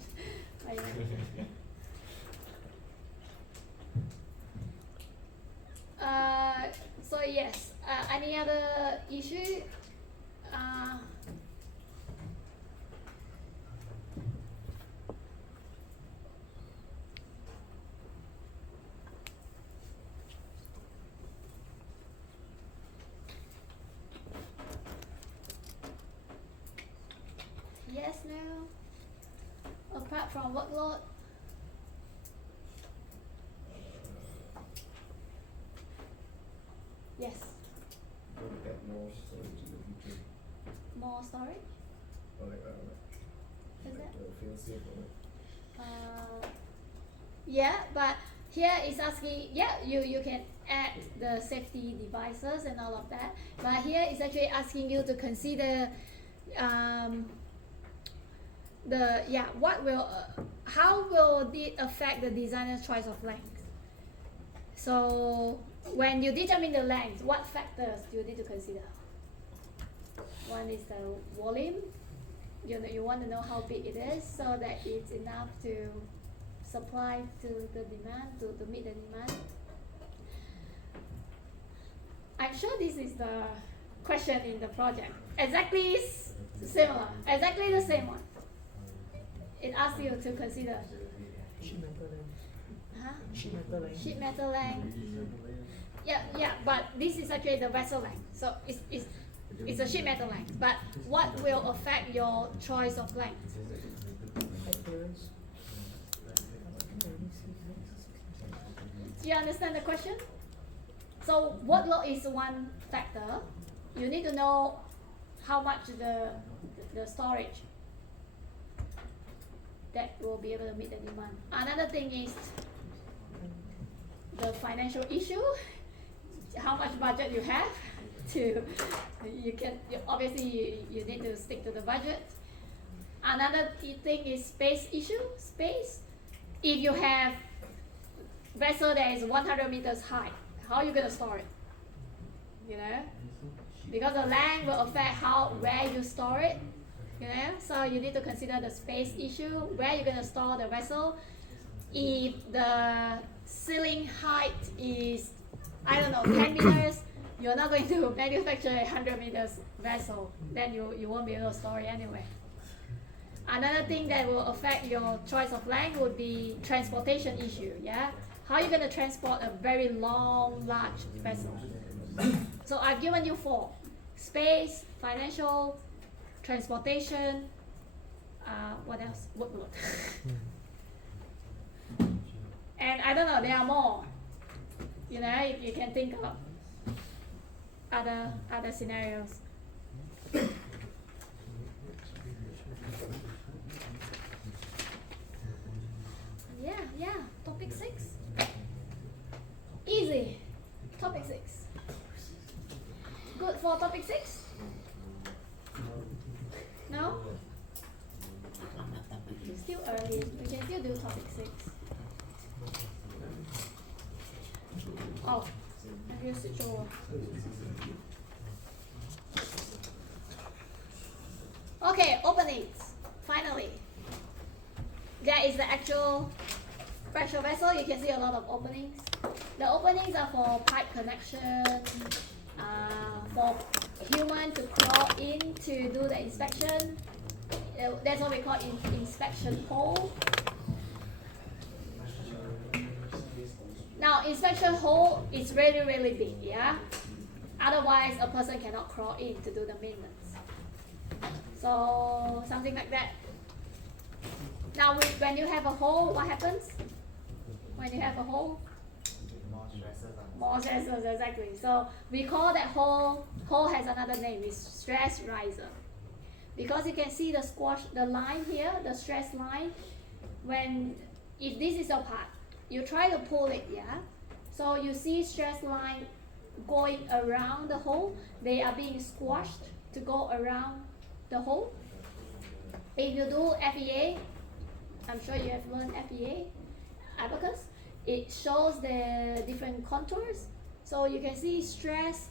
So yes, any other issue? Yes, no. Apart from workload. Yes. Add more storage in the future. More storage? Or like, Is that? fail safe or like. Yeah, but here it's asking, yeah, you can add the safety devices and all of that, but here it's actually asking you to consider how will it affect the designer's choice of length. So when you determine the length, what factors do you need to consider? One is the volume. You want to know how big it is so that it's enough to supply to the demand, to meet the demand. I'm sure this is the question in the project. Exactly similar, exactly the same one. It asks you to consider sheet metal length. Yeah, but this is actually the vessel length. So it's a sheet metal length. But what will affect your choice of length? Do you understand the question? So workload is one factor. You need to know how much the storage that will be able to meet the demand. Another thing is the financial issue. How much budget you have to obviously you need to stick to the budget. Another key thing is space issue. Space. If you have vessel that is 100 meters high, how are you gonna store it? You know, because the length will affect where you store it. You know, so you need to consider the space issue, where you're gonna store the vessel. If the ceiling height is, I don't know, 10 meters, you're not going to manufacture a 100 meters vessel. Then you won't be able to store it anyway. Another thing that will affect your choice of length would be transportation issue. Yeah, how are you gonna transport a very long, large vessel? So I've given you 4: space, financial, transportation, what else? Workload. And I don't know, there are more. You know, you can think of other scenarios. Yeah, topic 6. Easy. Topic 6. Good for topic 6? No? It's still early. We can still do topic 6. Oh, have you switched over? Okay, openings. Finally. There is the actual pressure vessel. You can see a lot of openings. The openings are for pipe connection, for human to crawl in to do the inspection. That's what we call inspection hole. Now, inspection hole is really, really big, yeah? Otherwise, a person cannot crawl in to do the maintenance. So, something like that. Now, when you have a hole, what happens? When you have a hole? More stressors, exactly. So we call that hole has another name, it's stress riser. Because you can see the line here, the stress line, if this is your part, you try to pull it, yeah? So you see stress line going around the hole, they are being squashed to go around the hole. If you do FEA, I'm sure you have learned FEA, abacus, it shows the different contours. So you can see stress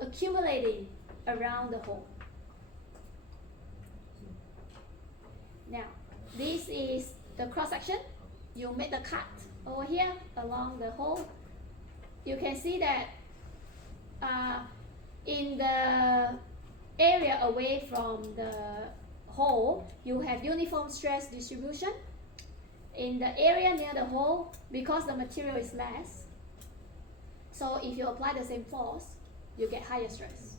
accumulating around the hole. Now, this is the cross section. You make the cut over here along the hole. You can see that in the area away from the hole, you have uniform stress distribution. In the area near the hole, because the material is less, so if you apply the same force, you get higher stress.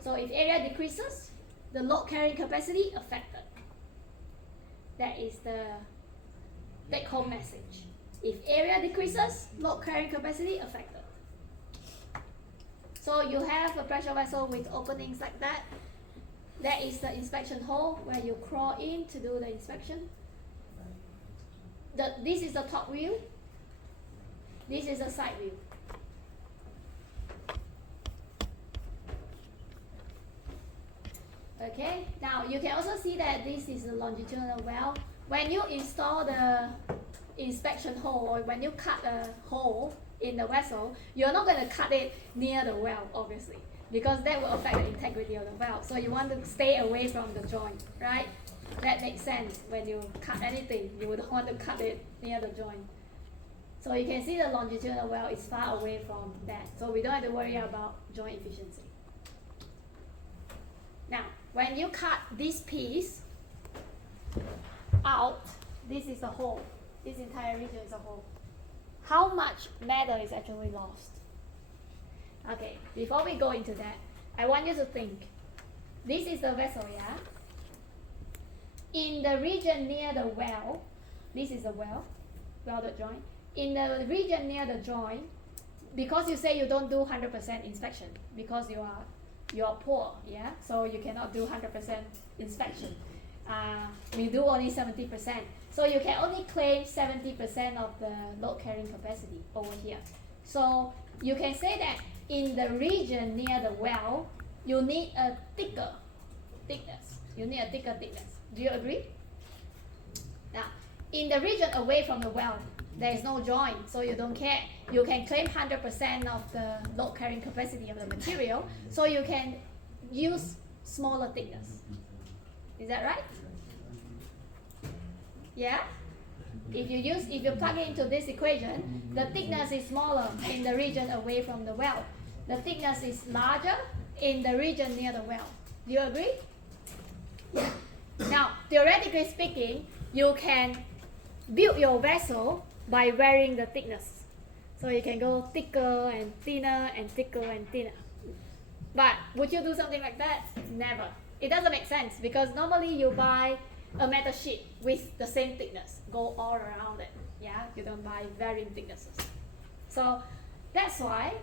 So if area decreases, the load carrying capacity affected. That is the take-home message. If area decreases, load carrying capacity affected. So you have a pressure vessel with openings like that. That is the inspection hole where you crawl in to do the inspection. This is the top view. This is the side view. Okay, now you can also see that this is a longitudinal well. When you install the inspection hole, or when you cut a hole in the vessel, you're not going to cut it near the well, obviously, because that will affect the integrity of the well. So you want to stay away from the joint, right? That makes sense. When you cut anything, you would want to cut it near the joint. So you can see the longitudinal well is far away from that. So we don't have to worry about joint efficiency. Now, when you cut this piece out, this is a hole. This entire region is a hole. How much metal is actually lost? Okay, before we go into that, I want you to think. This is the vessel, yeah? In the region near the well, this is the well, welded joint. In the region near the joint, because you say you don't do 100% inspection, because you are poor, yeah? So you cannot do 100% inspection. We do only 70%. So you can only claim 70% of the load carrying capacity over here. So you can say that in the region near the well, you need a thicker thickness. You need a thicker thickness. Do you agree? Now, in the region away from the well, there is no joint, so you don't care. You can claim 100% of the load carrying capacity of the material, so you can use smaller thickness. Is that right? Yeah? If you plug it into this equation, the thickness is smaller in the region away from the well. The thickness is larger in the region near the well. Do you agree? Yeah. Now, theoretically speaking, you can build your vessel by varying the thickness. So you can go thicker and thinner and thicker and thinner. But would you do something like that? Never. It doesn't make sense because normally you buy a metal sheet with the same thickness, go all around it. Yeah, you don't buy varying thicknesses. So that's why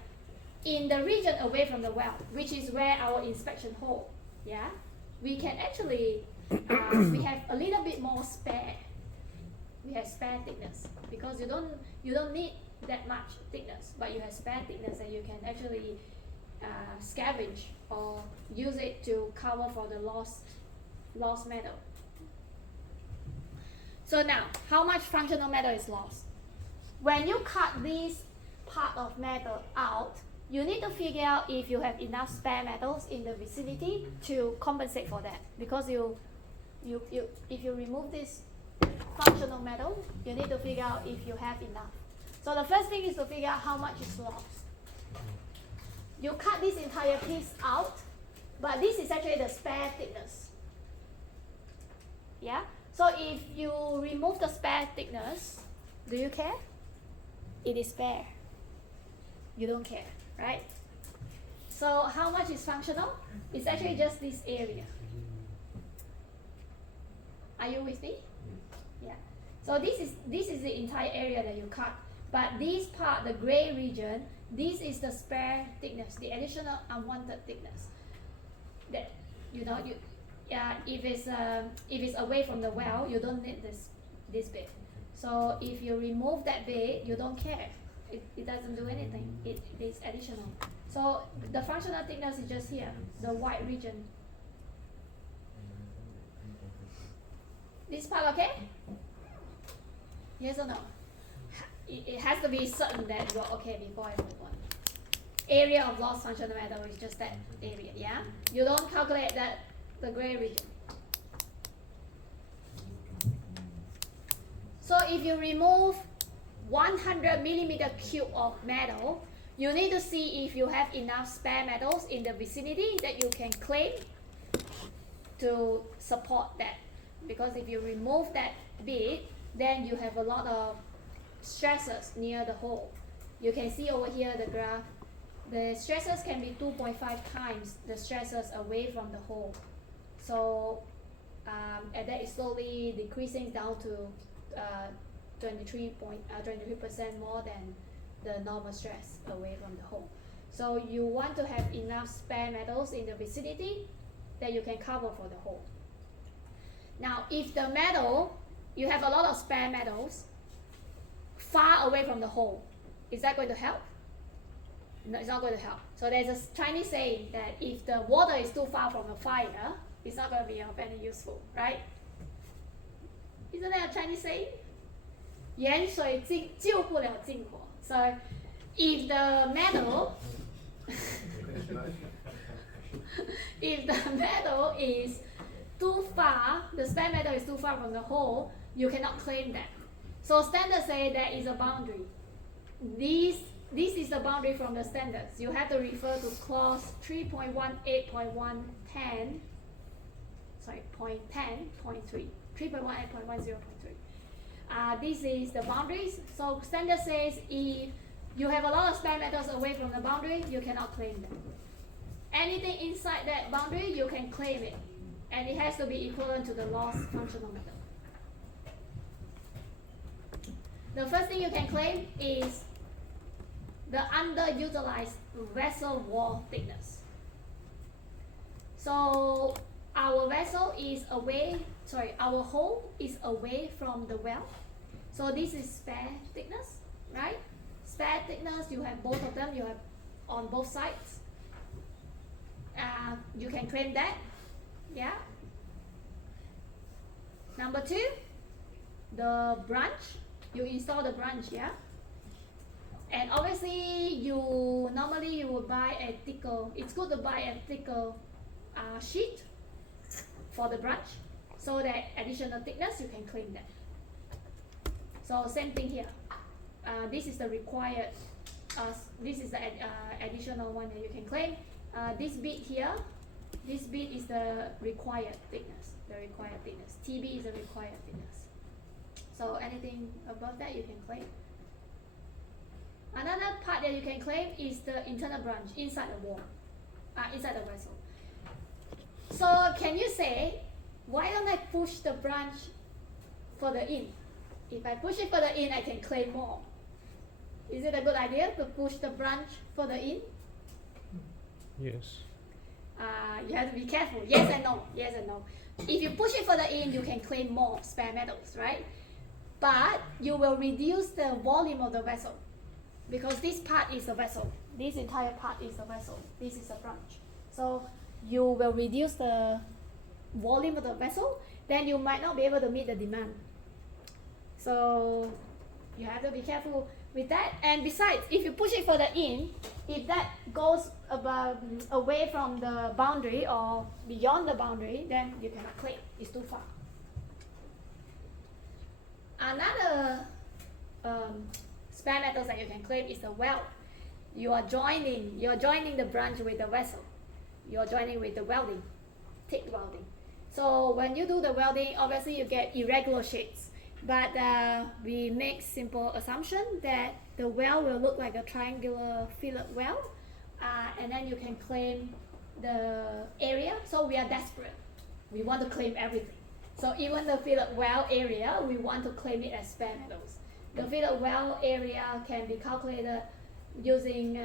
in the region away from the well, which is where our inspection hole, yeah, we can actually we have a little bit more spare. We have spare thickness because you don't need that much thickness, but you have spare thickness and you can actually scavenge or use it to cover for the lost metal. So now, how much functional metal is lost? When you cut this part of metal out, you need to figure out if you have enough spare metals in the vicinity to compensate for that. Because if you remove this functional metal, you need to figure out if you have enough. So the first thing is to figure out how much is lost. You cut this entire piece out, but this is actually the spare thickness. Yeah? So if you remove the spare thickness, do you care? It is spare. You don't care, right? So how much is functional? It's actually just this area. Are you with me? Yeah. So this is the entire area that you cut. But this part, the gray region, this is the spare thickness, the additional unwanted thickness. That if it's away from the well, you don't need this bit. So if you remove that bit, you don't care. It doesn't do anything. It is additional. So the functional thickness is just here, the white region. This part okay? Yes or no? It has to be certain that you're okay before I move on. Area of lost functional metal is just that area, yeah? You don't calculate that, the gray region. So if you remove 100 millimeter cube of metal, you need to see if you have enough spare metals in the vicinity that you can claim to support that. Because if you remove that bit, then you have a lot of stresses near the hole. You can see over here the graph. The stresses can be 2.5 times the stresses away from the hole. So and that is slowly decreasing down to 23% more than the normal stress away from the hole. So you want to have enough spare metals in the vicinity that you can cover for the hole. Now, if the metal, you have a lot of spare metals far away from the hole, is that going to help? No, it's not going to help. So there's a Chinese saying that if the water is too far from the fire, it's not going to be of any useful, right? Isn't that a Chinese saying? 盐水救不了近火. So if the metal if the metal is too far, the spare metal is too far from the hole, you cannot claim that. So standards say there is a boundary. This is the boundary from the standards. You have to refer to clause 3.18.110, sorry, 0.10.3, 3.18.10.3. This is the boundaries. So standard says if you have a lot of spare metals away from the boundary, you cannot claim them. Anything inside that boundary, you can claim it. And it has to be equivalent to the lost functional metal. The first thing you can claim is the underutilized vessel wall thickness. So our vessel is away, our hole is away from the well. So this is spare thickness, right? Spare thickness, you have both of them, you have on both sides. You can claim that, yeah. Number two, the branch, you install the branch, yeah. And obviously, normally you would buy a thicker, it's good to buy a thicker sheet for the branch, so that additional thickness, you can claim that. So same thing here. This is the required, this is the additional one that you can claim. This bit here, this bit is the required thickness, TB is the required thickness. So anything above that you can claim. Another part that you can claim is the internal branch inside the wall, inside the vessel. So can you say, why don't I push the branch further in? If I push it further in, I can claim more. Is it a good idea to push the branch further in? Yes. You have to be careful. Yes and no. Yes and no. If you push it further in, you can claim more spare metals, right? But you will reduce the volume of the vessel, because this part is the vessel. This entire part is the vessel. This is the branch. So you will reduce the volume of the vessel, then you might not be able to meet the demand. So you have to be careful with that. And besides, if you push it further in, if that goes away from the boundary or beyond the boundary, then you cannot claim. It's too far. Another spare metals that you can claim is the weld. You are joining the branch with the vessel. You are joining with the welding, thick welding. So when you do the welding, obviously you get irregular shapes. But we make simple assumption that the weld will look like a triangular fillet weld, and then you can claim the area. So we are desperate. We want to claim everything. So even the fillet weld area, we want to claim it as spare metals. the fillet well area can be calculated using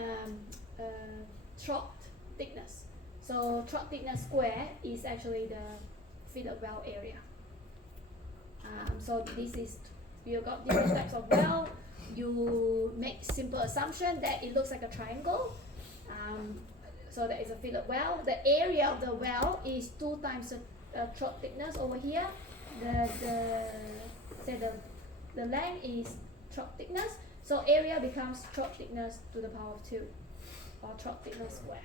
trough thickness. So trough thickness square is actually the fillet well area. So this is, you got different types of well. You make simple assumption that it looks like a triangle. So that is a fillet well. The area of the well is 2 times the trough thickness over here. The length is trough thickness. So area becomes trough thickness to the power of 2, or trough thickness square.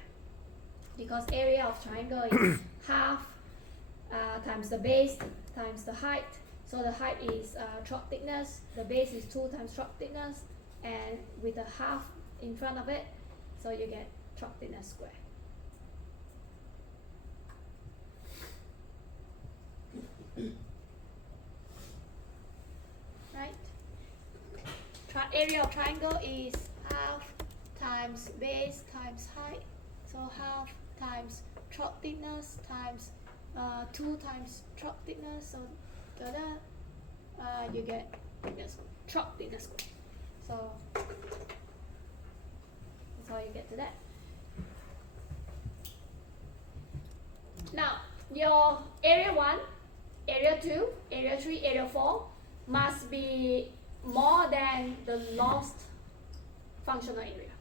Because area of triangle is half times the base times the height. So the height is trough thickness, the base is 2 times trough thickness, and with a half in front of it, so you get trough thickness square. Right? Area of triangle is half times base times height, so half times trough thickness times 2 times trough thickness, so you get thickness, trough thickness square. So that's how you get to that. Now your area 1, area 2, area 3, area 4 must be more than the lost functional area.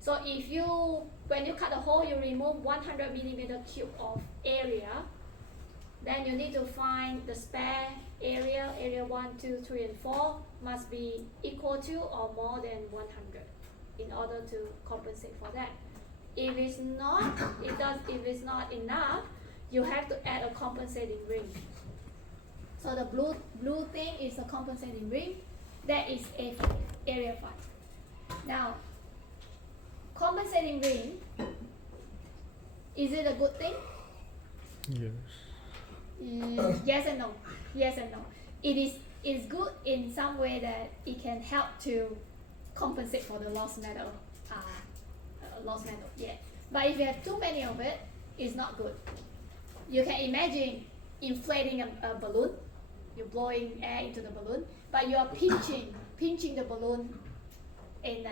So if you, when you cut a hole, you remove 100 millimeter cube of area, then you need to find the spare area, area 1, 2, 3, and 4 must be equal to or more than 100 in order to compensate for that. If it's not, if it's not enough, you have to add a compensating ring. So the blue thing is a compensating ring. That is A5, area 5. Now, compensating ring, is it a good thing? Yes. Yes and no. Yes and no. It's good in some way that it can help to compensate for the lost metal. Yeah. But if you have too many of it, it's not good. You can imagine inflating a balloon. You're blowing air into the balloon, but you are pinching the balloon in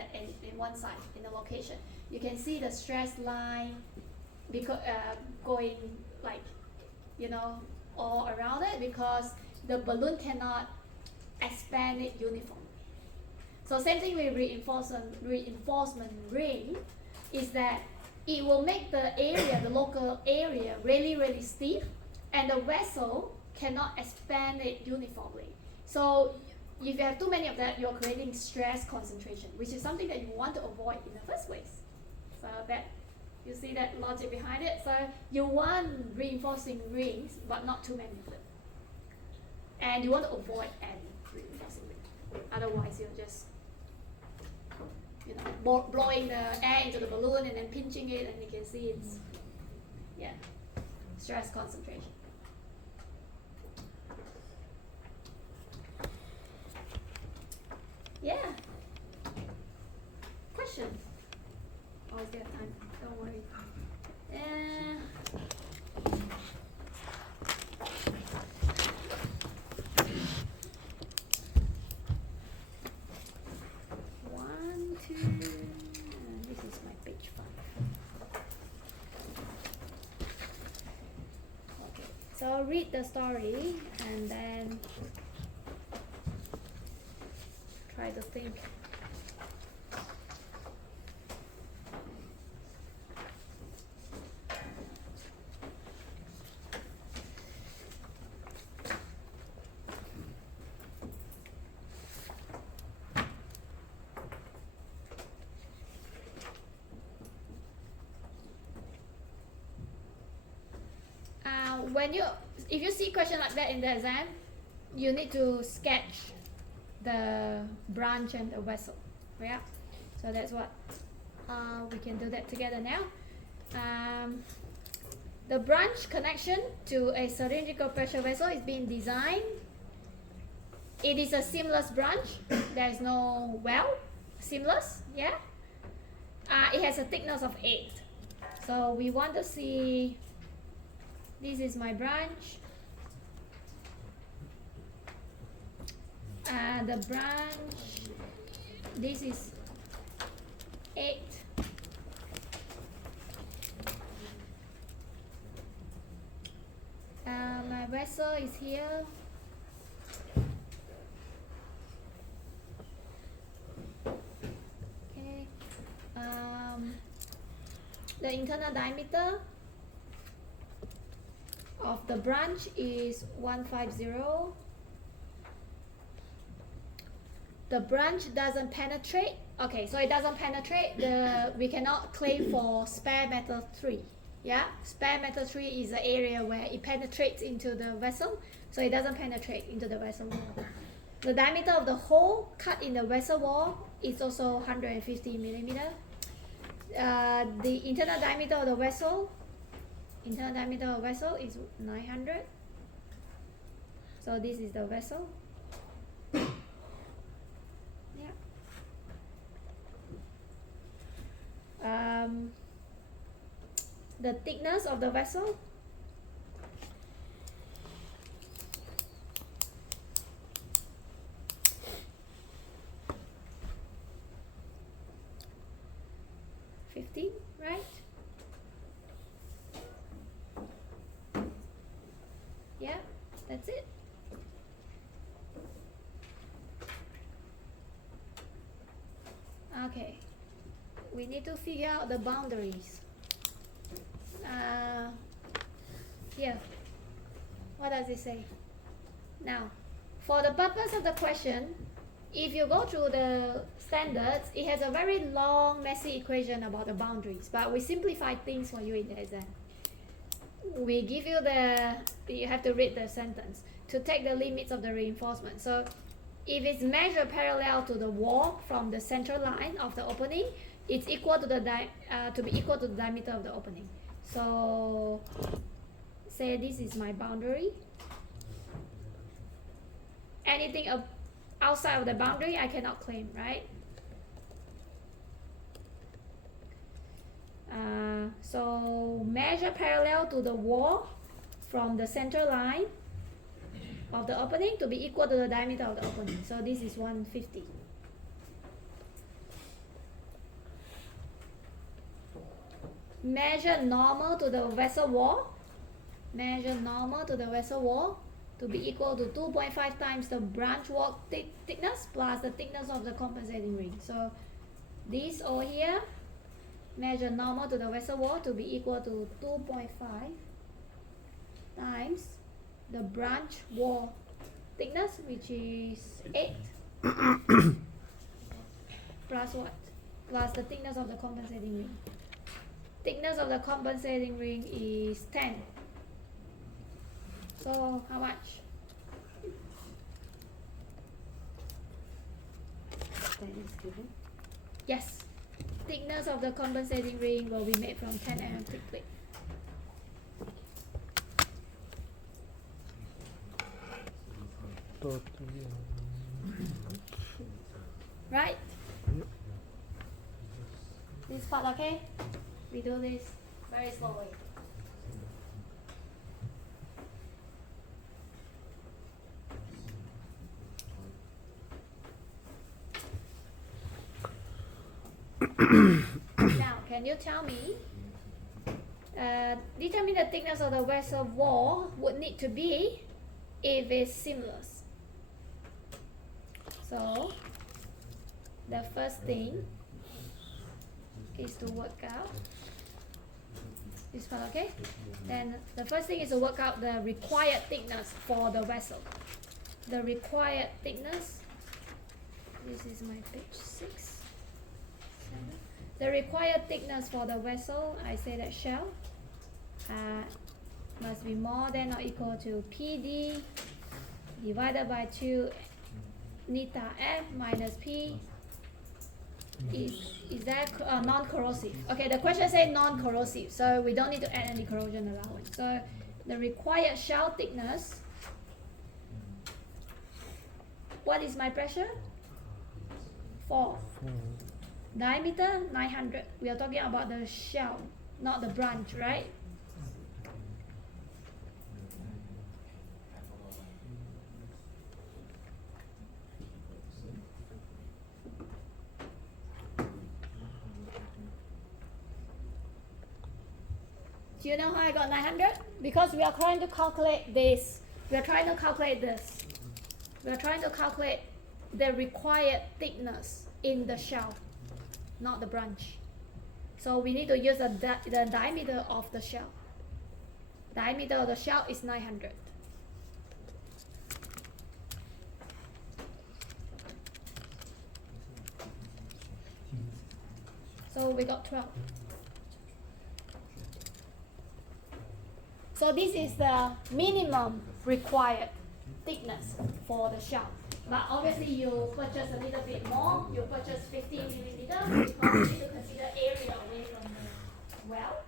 one side, in the location. You can see the stress line because going like, all around it, because the balloon cannot expand it uniformly. So same thing with reinforcement ring is that it will make the area, the local area, really, really stiff, and the vessel cannot expand it uniformly. So if you have too many of that, you're creating stress concentration, which is something that you want to avoid in the first place. So that, you see that logic behind it? So you want reinforcing rings, but not too many of them. And you want to avoid adding reinforcing rings. Otherwise, you're just blowing the air into the balloon and then pinching it, and you can see it's, stress concentration. Yeah. Questions? Always get time. Don't worry. One, two. This is my page 5. Okay. So read the story and then try to think. If you see question like that in the exam, you need to sketch the branch and the vessel. Yeah, so that's what we can do that together now. The branch connection to a cylindrical pressure vessel is being designed. It is a seamless branch. There is no well. Seamless, yeah. It has a thickness of 8. So we want to see. This is my branch. The branch, this is 8. My vessel is here. Okay. The internal diameter of the branch is 150. The branch doesn't penetrate. Okay, so it doesn't penetrate. We cannot claim for spare metal 3. Yeah, spare metal 3 is the area where it penetrates into the vessel, so it doesn't penetrate into the vessel wall. The diameter of the hole cut in the vessel wall is also 150 millimeter. The internal diameter of the vessel is 900. So this is the vessel. Yeah. The thickness of the vessel, right? Yeah, that's it. Okay, we need to figure out the boundaries. Here, what does it say? Now, for the purpose of the question, if you go through the standards, it has a very long, messy equation about the boundaries, but we simplify things for you in the exam. We give you you have to read the sentence, to take the limits of the reinforcement. So, if it's measured parallel to the wall from the central line of the opening, it's equal to to be equal to the diameter of the opening. So, say this is my boundary. Anything outside of the boundary, I cannot claim, right? So, measure parallel to the wall from the central line of the opening to be equal to the diameter of the opening. So, this is 150. Measure normal to the vessel wall. Measure normal to the vessel wall to be equal to 2.5 times the branch wall thickness plus the thickness of the compensating ring. So this over here, measure normal to the vessel wall to be equal to 2.5 times the branch wall thickness, which is 8 plus what? Plus the thickness of the compensating ring. Thickness of the compensating ring is 10. So how much? 10 is given. Yes. Thickness of the compensating ring will be made from 10 mm thick plate. Right? This part okay? We do this very slowly. Now, can you tell me, determine the thickness of the vessel wall would need to be if it's seamless. So, the first thing is to work out this part, okay? Then the first thing is to work out the required thickness for the vessel. The required thickness, this is my page 6. The required thickness for the vessel, I say that shell must be more than or equal to PD divided by 2 neta F minus P. Is that non-corrosive? Okay, the question says non-corrosive, so we don't need to add any corrosion allowance. So the required shell thickness, what is my pressure? 4. Diameter 900. We are talking about the shell, not the branch, right? Do you know how I got 900? Because we are trying to calculate this. We are trying to calculate this. We are trying to calculate the required thickness in the shell, not the branch. So we need to use the diameter of the shell. Diameter of the shell is 900. So we got 12. So this is the minimum required thickness for the shell. But obviously you purchase a little bit more. You purchase 15 millimeter because you need to consider area away from the well.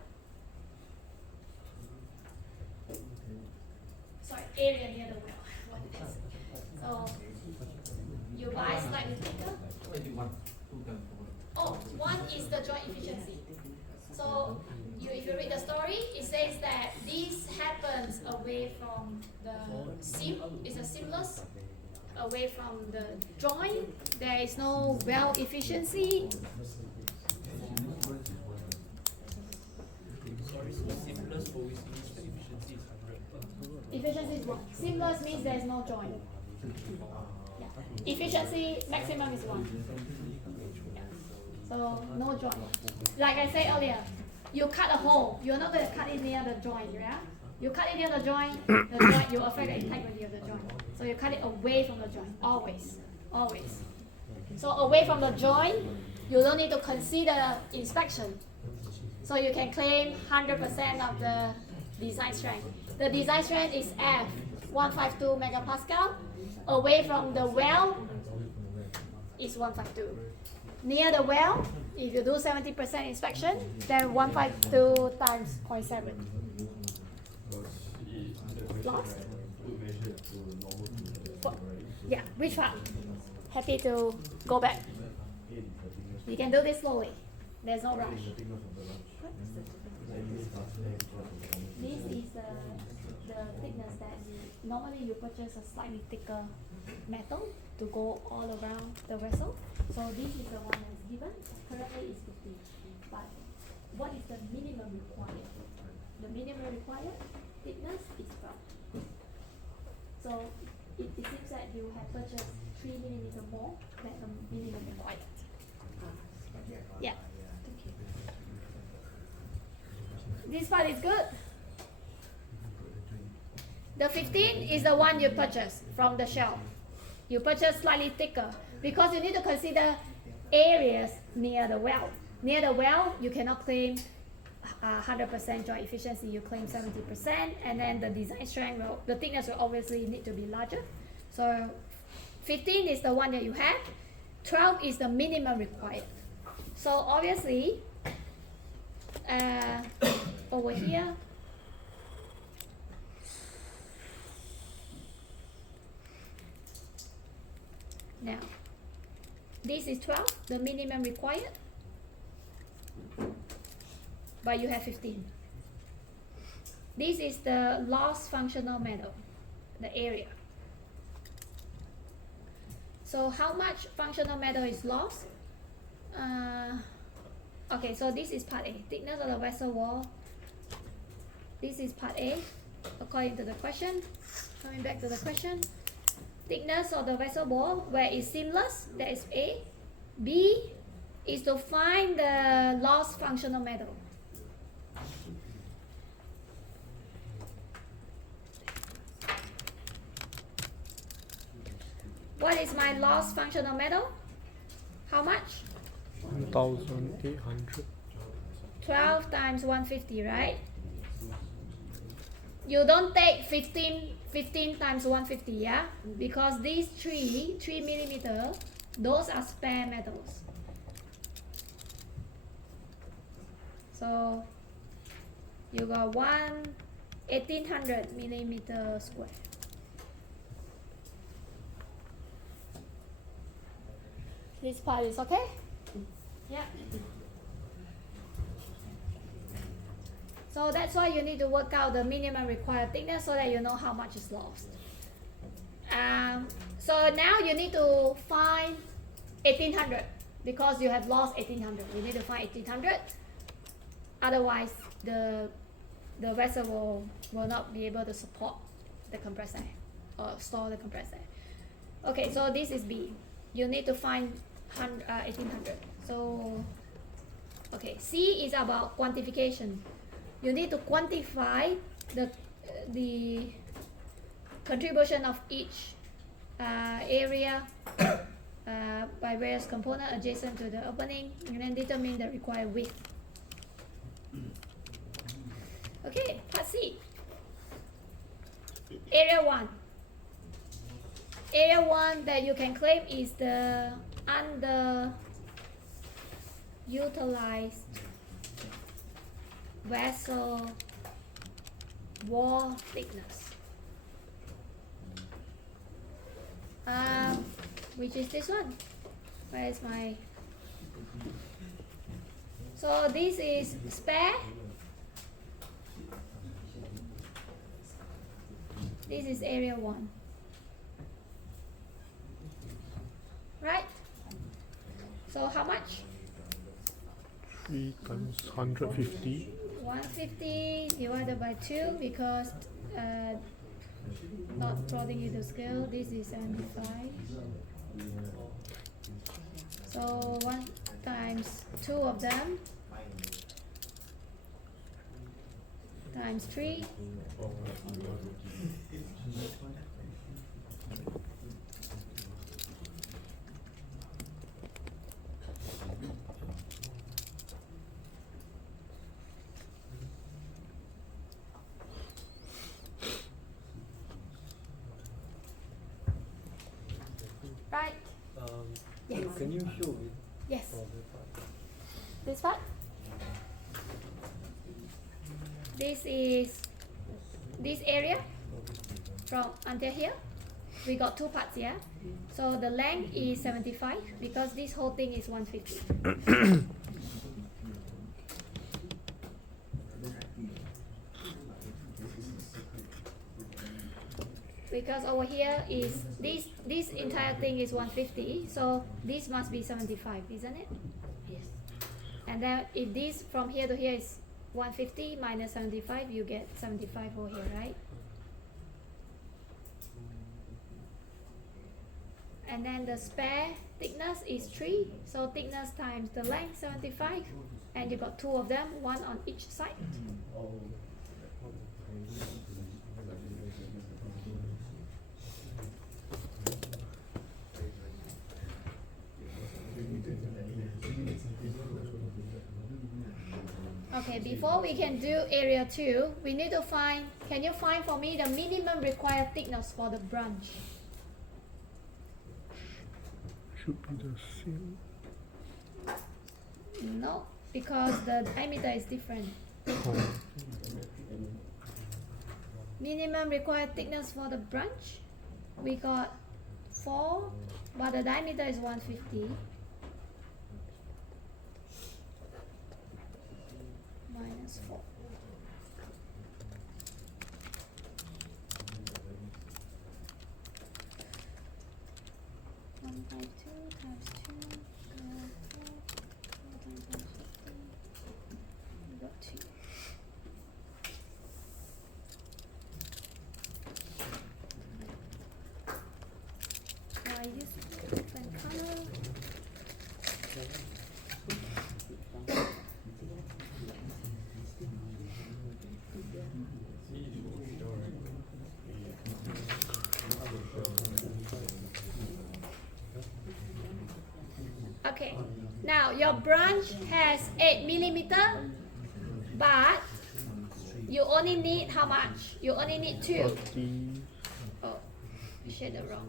Sorry, area near the well. What it is. So you buy slightly thicker. Oh, one is the joint efficiency. So if you read the story, it says that this happens away from the seam. It's a seamless. Away from the joint, there is no well efficiency. Sorry, so seamless always means the efficiency is 100. Efficiency is 1. Seamless means there is no joint. Yeah. Efficiency maximum is 1. Yeah. So no joint. Like I said earlier, you cut a hole, you're not going to cut it near the joint, yeah? You cut it near the joint, you affect the integrity of the joint. So you cut it away from the joint, always, always. So away from the joint, you don't need to consider inspection. So you can claim 100% of the design strength. The design strength is F, 152 megapascal. Away from the well is 152. Near the well, if you do 70% inspection, then 152 times 0.7. Lost? Yeah, which part? Happy to go back. You can do this slowly. There's no rush. This is the thickness that normally you purchase a slightly thicker metal to go all around the vessel. So this is the one that's given. Currently it's 50. But what is the minimum required? The minimum required thickness is 12. So it seems that you have purchased 3 millimeter more than the minimum required. Yeah. This part is good. The 15 is the one you purchase from the shell. You purchase slightly thicker because you need to consider areas near the well. Near the well, you cannot claim 100% joint efficiency, you claim 70%, and then the design strength, the thickness will obviously need to be larger. So 15 is the one that you have, 12 is the minimum required. So obviously, over here, now, this is 12, the minimum required, but you have 15. This is the lost functional metal, the area. So how much functional metal is lost? Okay, so this is part A, thickness of the vessel wall. This is part A, according to the question. Coming back to the question. Thickness of the vessel wall, where it's seamless, that is A. B is to find the lost functional metal. What is my lost functional metal? How much? 1,800. 12 times 150, right? You don't take 15 times 150, yeah? Because these 3 millimeter, those are spare metals. So you got 1800 millimeter square. This part is okay? Yeah. So that's why you need to work out the minimum required thickness so that you know how much is lost. So now you need to find 1800 because you have lost 1800. You need to find 1800. Otherwise, the the vessel will not be able to support the compressed air or store the compressed air. Okay, so this is B. You need to find 1800. So, okay, C is about quantification. You need to quantify the contribution of each area by various components adjacent to the opening, and then determine the required width. Okay, part C. Area 1. Area 1 that you can claim is the underutilized vessel wall thickness. Which is this one? Where is my... So this is spare. This is area 1. Right? So how much? 3 times 150. 150 divided by 2 because not plotting it to scale. This is 75. So 1 times 2 of them times 3. Right? Yes. Can you show it Yes. for the part? This part? This is this area from until here. We got 2 parts here. So the length is 75 because this whole thing is 150. Because over here is this entire thing is 150, so this must be 75, isn't it? Yes. And then if this from here to here is 150 minus 75, you get 75 over here, right? And then the spare thickness is 3, so thickness times the length 75, and you got 2 of them, 1 on each side. Okay, before we can do area 2, we need to find, can you find for me the minimum required thickness for the branch? Should be the same. No, because the diameter is different. Oh, Minimum required thickness for the branch, we got 4, but the diameter is 150. Minus 4. One by 2 times 2, 4 times 150, we got 2. I use different color. Okay, now your branch has 8 millimeter, but you only need how much? You only need 2. 40. Oh, I shaded wrong.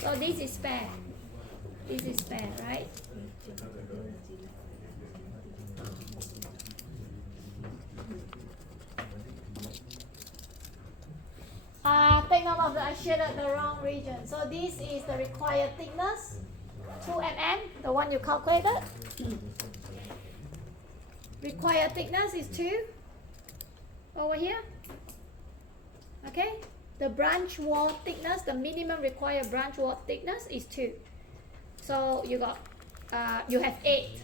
So this is spare. This is spare, right? Take note of that I shaded the wrong region. So this is the required thickness, 2 mm, the one you calculated. Required thickness is 2. over here. Okay, the branch wall thickness, the minimum required branch wall thickness is 2. So you got, you have 8.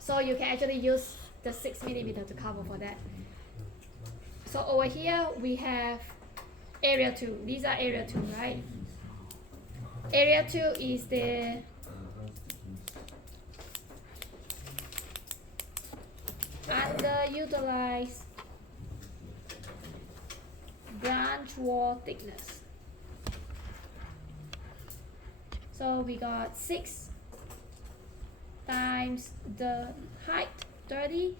So you can actually use the 6 millimeter to cover for that. So over here we have area 2. These are area 2, right? Area 2 is the underutilized branch wall thickness. So we got 6 times the height 30.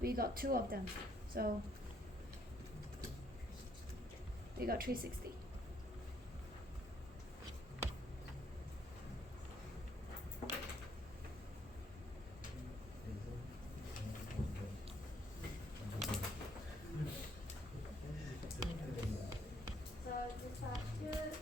We got 2 of them, so we got 360. So this part good.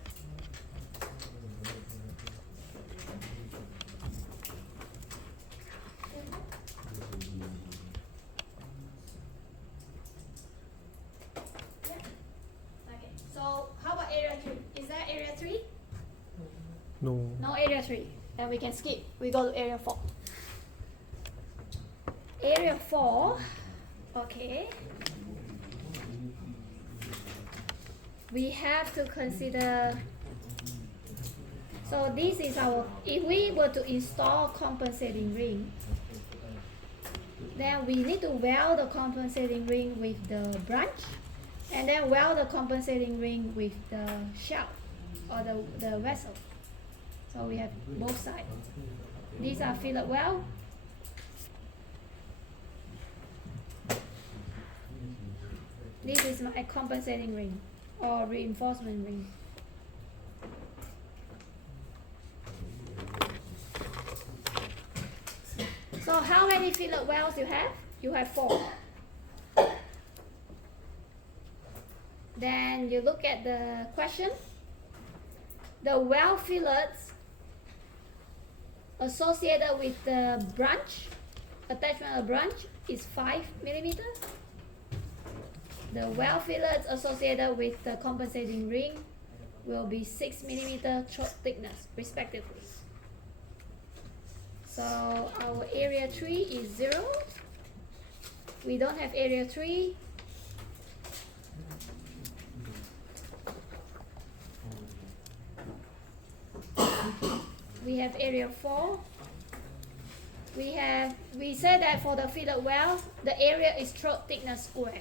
Okay, so how about area 3? Is that area 3? No. No area 3. And we can skip. We go to area 4. Area 4, okay. We have to consider, so this is our, if we were to install compensating ring, then we need to weld the compensating ring with the branch, and then weld the compensating ring with the shell or the vessel. So we have both sides. These are fillet weld. This is my compensating ring or reinforcement ring. So how many fillet welds you have? You have 4. Then you look at the question. The weld fillets associated with the branch, attachment of branch, is 5 millimeter. The weld fillets associated with the compensating ring will be 6 millimeter throat thickness, respectively. So our area 3 is 0. We don't have area 3. We have area 4. We said that for the fillet weld, the area is throat thickness square.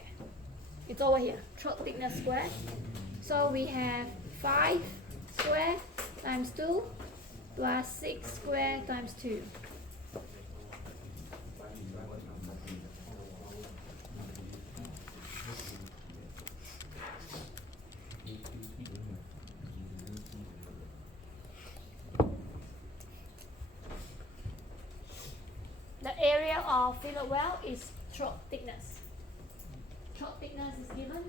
It's over here, throat thickness square. So we have 5 square times 2 plus 6 square times 2. The area of fillet weld is throat thickness. Throat thickness is given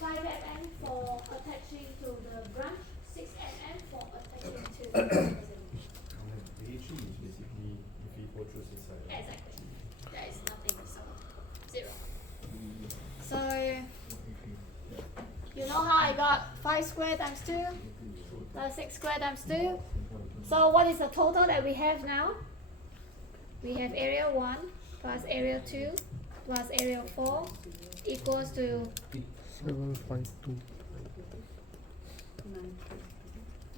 5 mm for attaching to the branch, 6 mm for attaching to the composite. DA2 is basically if you go through inside. Exactly. There is nothing, so 0. So you know how I got 5 square times 2 plus 6 square times 2? So what is the total that we have now? We have area 1 plus area 2 plus area 4 equals to 752.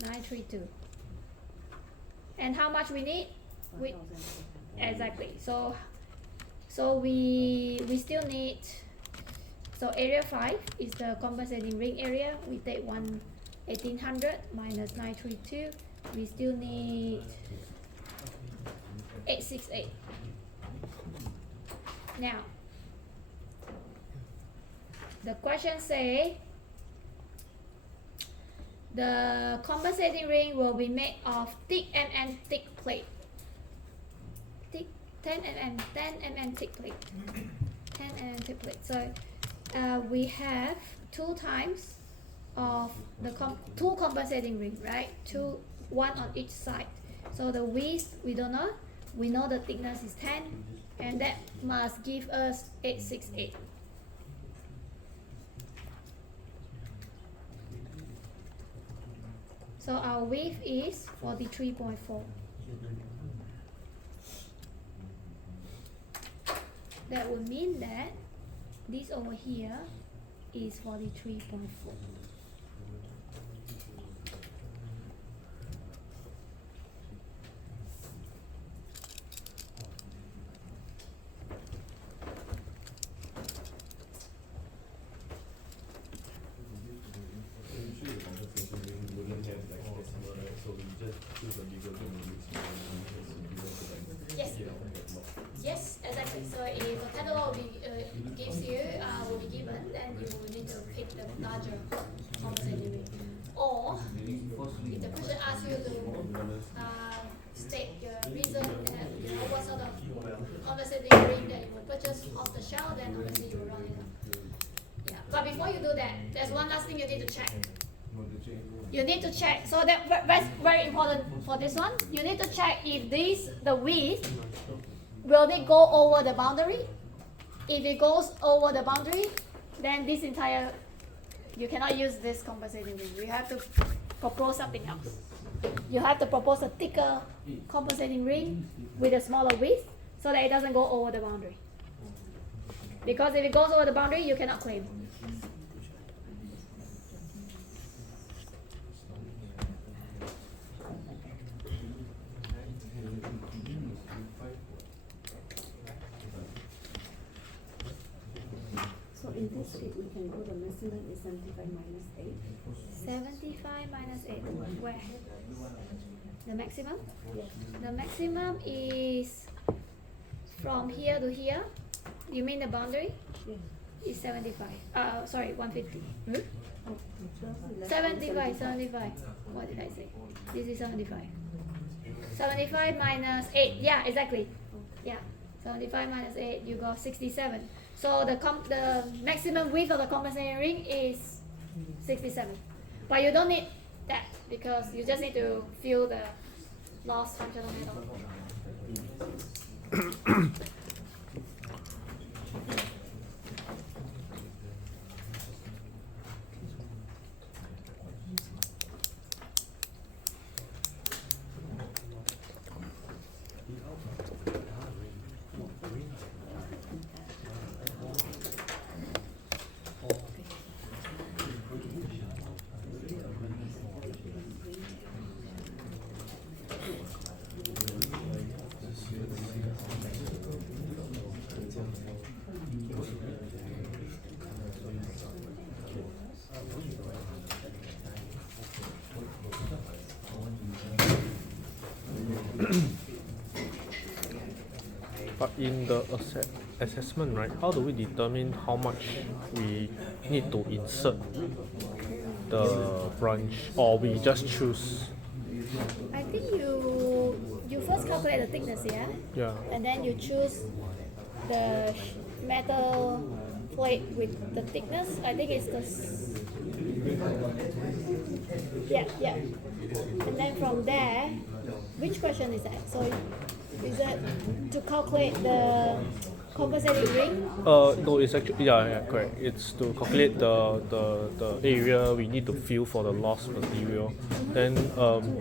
932. And how much we need? We, exactly. So we still need, so area 5 is the compensating ring area. We take 1800 minus 932. We still need 868. Now, the question say the compensating ring will be made of thick mm thick plate. Thick 10 mm thick plate. 10 mm thick plate. So we have 2 times of the two compensating ring, right? 1 on each side. So the width we don't know. We know the thickness is 10, and that must give us 868. So our width is 43.4. That would mean that this over here is 43.4. Usually the compensation ring wouldn't have like decimal, right? So we just choose a bigger to make it smaller because we want to like Yes. get out that lot. Yes, exactly. So if a catalog gives you, will be given, then you will need to pick the larger compensating ring. Or if the question asks you to state your reason and what sort of compensating ring that you will purchase off the shelf, then obviously you will run it up. Yeah. But before you do that, there's one last thing you need to check. You need to check. So that's very important for this one. You need to check if the width will it go over the boundary. If it goes over the boundary, then this entire you cannot use this compensating ring. You have to propose something else. You have to propose a thicker compensating ring with a smaller width so that it doesn't go over the boundary. Because if it goes over the boundary, you cannot claim. So in this case, we can go the maximum is 75 minus 8. 75 minus 8. Where? The maximum? Yes. The maximum is from here to here. You mean the boundary? Yes. Is 75. Sorry, 150. Oh, less than 75, 75. What did I say? This is 75. 75 minus 8. Yeah, exactly. Yeah. 75 minus 8, you got 67. So the maximum width of the compensating ring is 67. But you don't need that because you just need to fill the lost functional metal. But in the assessment, right, how do we determine how much we need to insert the branch, or we just choose? I think you first calculate the thickness, yeah? Yeah. And then you choose the metal plate with the thickness. I think it's yeah. And then from there, which question is that? So is that to calculate the compensating ring? No, it's actually yeah, correct. It's to calculate the area we need to fill for the lost material. Then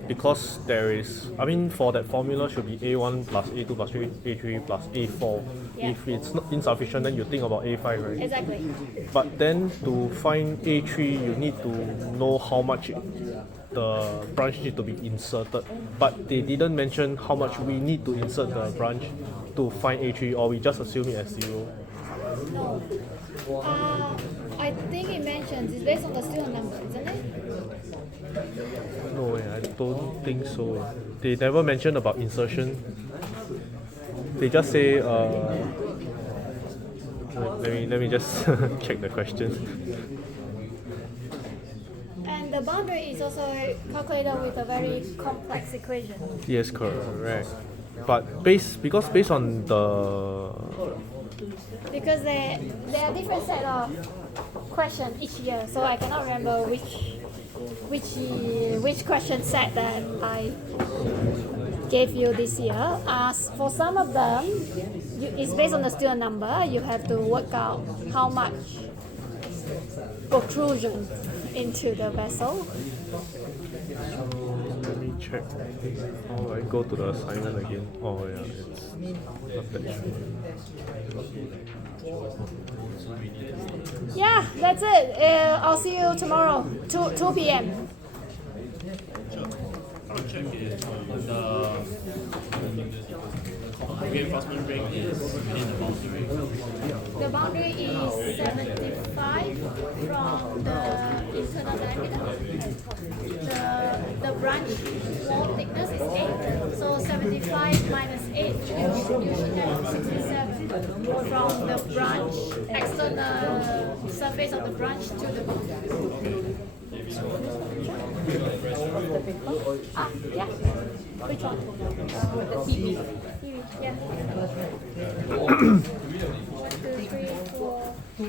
because there is, I mean, for that formula should be A1 plus A2 plus A3 plus A4. Yeah. If it's not insufficient, then you think about A5, right? Exactly. But then to find A3, you need to know how much the branch need to be inserted. But they didn't mention how much we need to insert the branch to find A3, or we just assume it as 0. No. I think it mentions it's based on the student number, isn't it? No, I don't think so. They never mention about insertion. They just say, let me just check the question. And the boundary is also calculated with a very complex equation. Yes, correct. But because based on the Because there are different set of questions each year, so I cannot remember which question set that I gave you this year. As for some of them, it's based on the student number. You have to work out how much protrusion into the vessel. Let me check. Oh, I go to the assignment again. Oh yeah, it's attached. Yeah, that's it. I'll see you tomorrow, 2 p.m. I'll check it. The reinforcement ring is within the boundary. The boundary is 75 from the internal diameter. The branch wall thickness is 8, so 75 minus 8, you should have 67 from the branch, external surface of the branch to the boundary. Yeah. Which one? The TV. Yeah. 1, 2, 3, 4. You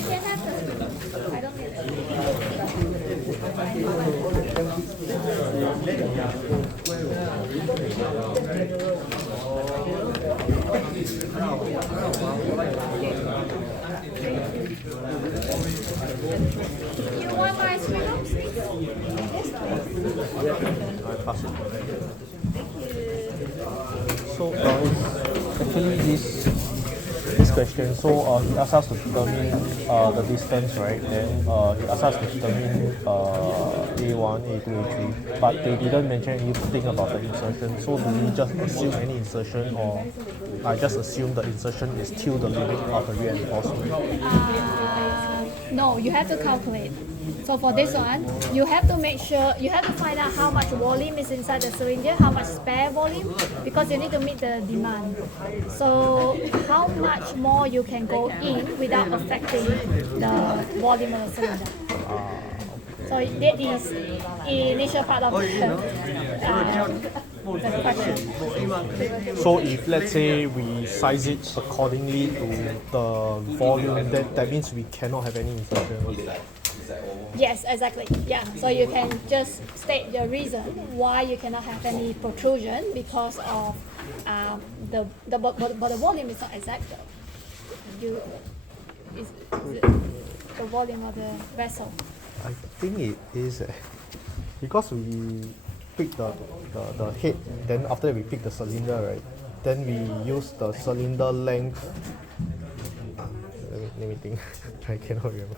can have the. I don't need You want my ice cream? Yes, I pass it. So actually this question, so it asks us to determine the distance, right? Then it asks us to determine A1, A2, A3, but they didn't mention anything about the insertion. So do we just assume any insertion, or I just assume the insertion is till the limit of the reinforcement? No, you have to calculate. So for this one, you have to make sure, you have to find out how much volume is inside the cylinder, how much spare volume, because you need to meet the demand. So how much more you can go in without affecting the volume of the cylinder. So that is initial part of the question. So if let's say we size it accordingly to the volume, that means we cannot have any insertion. Yes, exactly. Yeah. So you can just state the reason why you cannot have any protrusion because of but the volume is not exact though. Is the volume of the vessel. I think it is because we pick the head, then after we pick the cylinder, right? Then we use the cylinder length. Let me think. I cannot remember.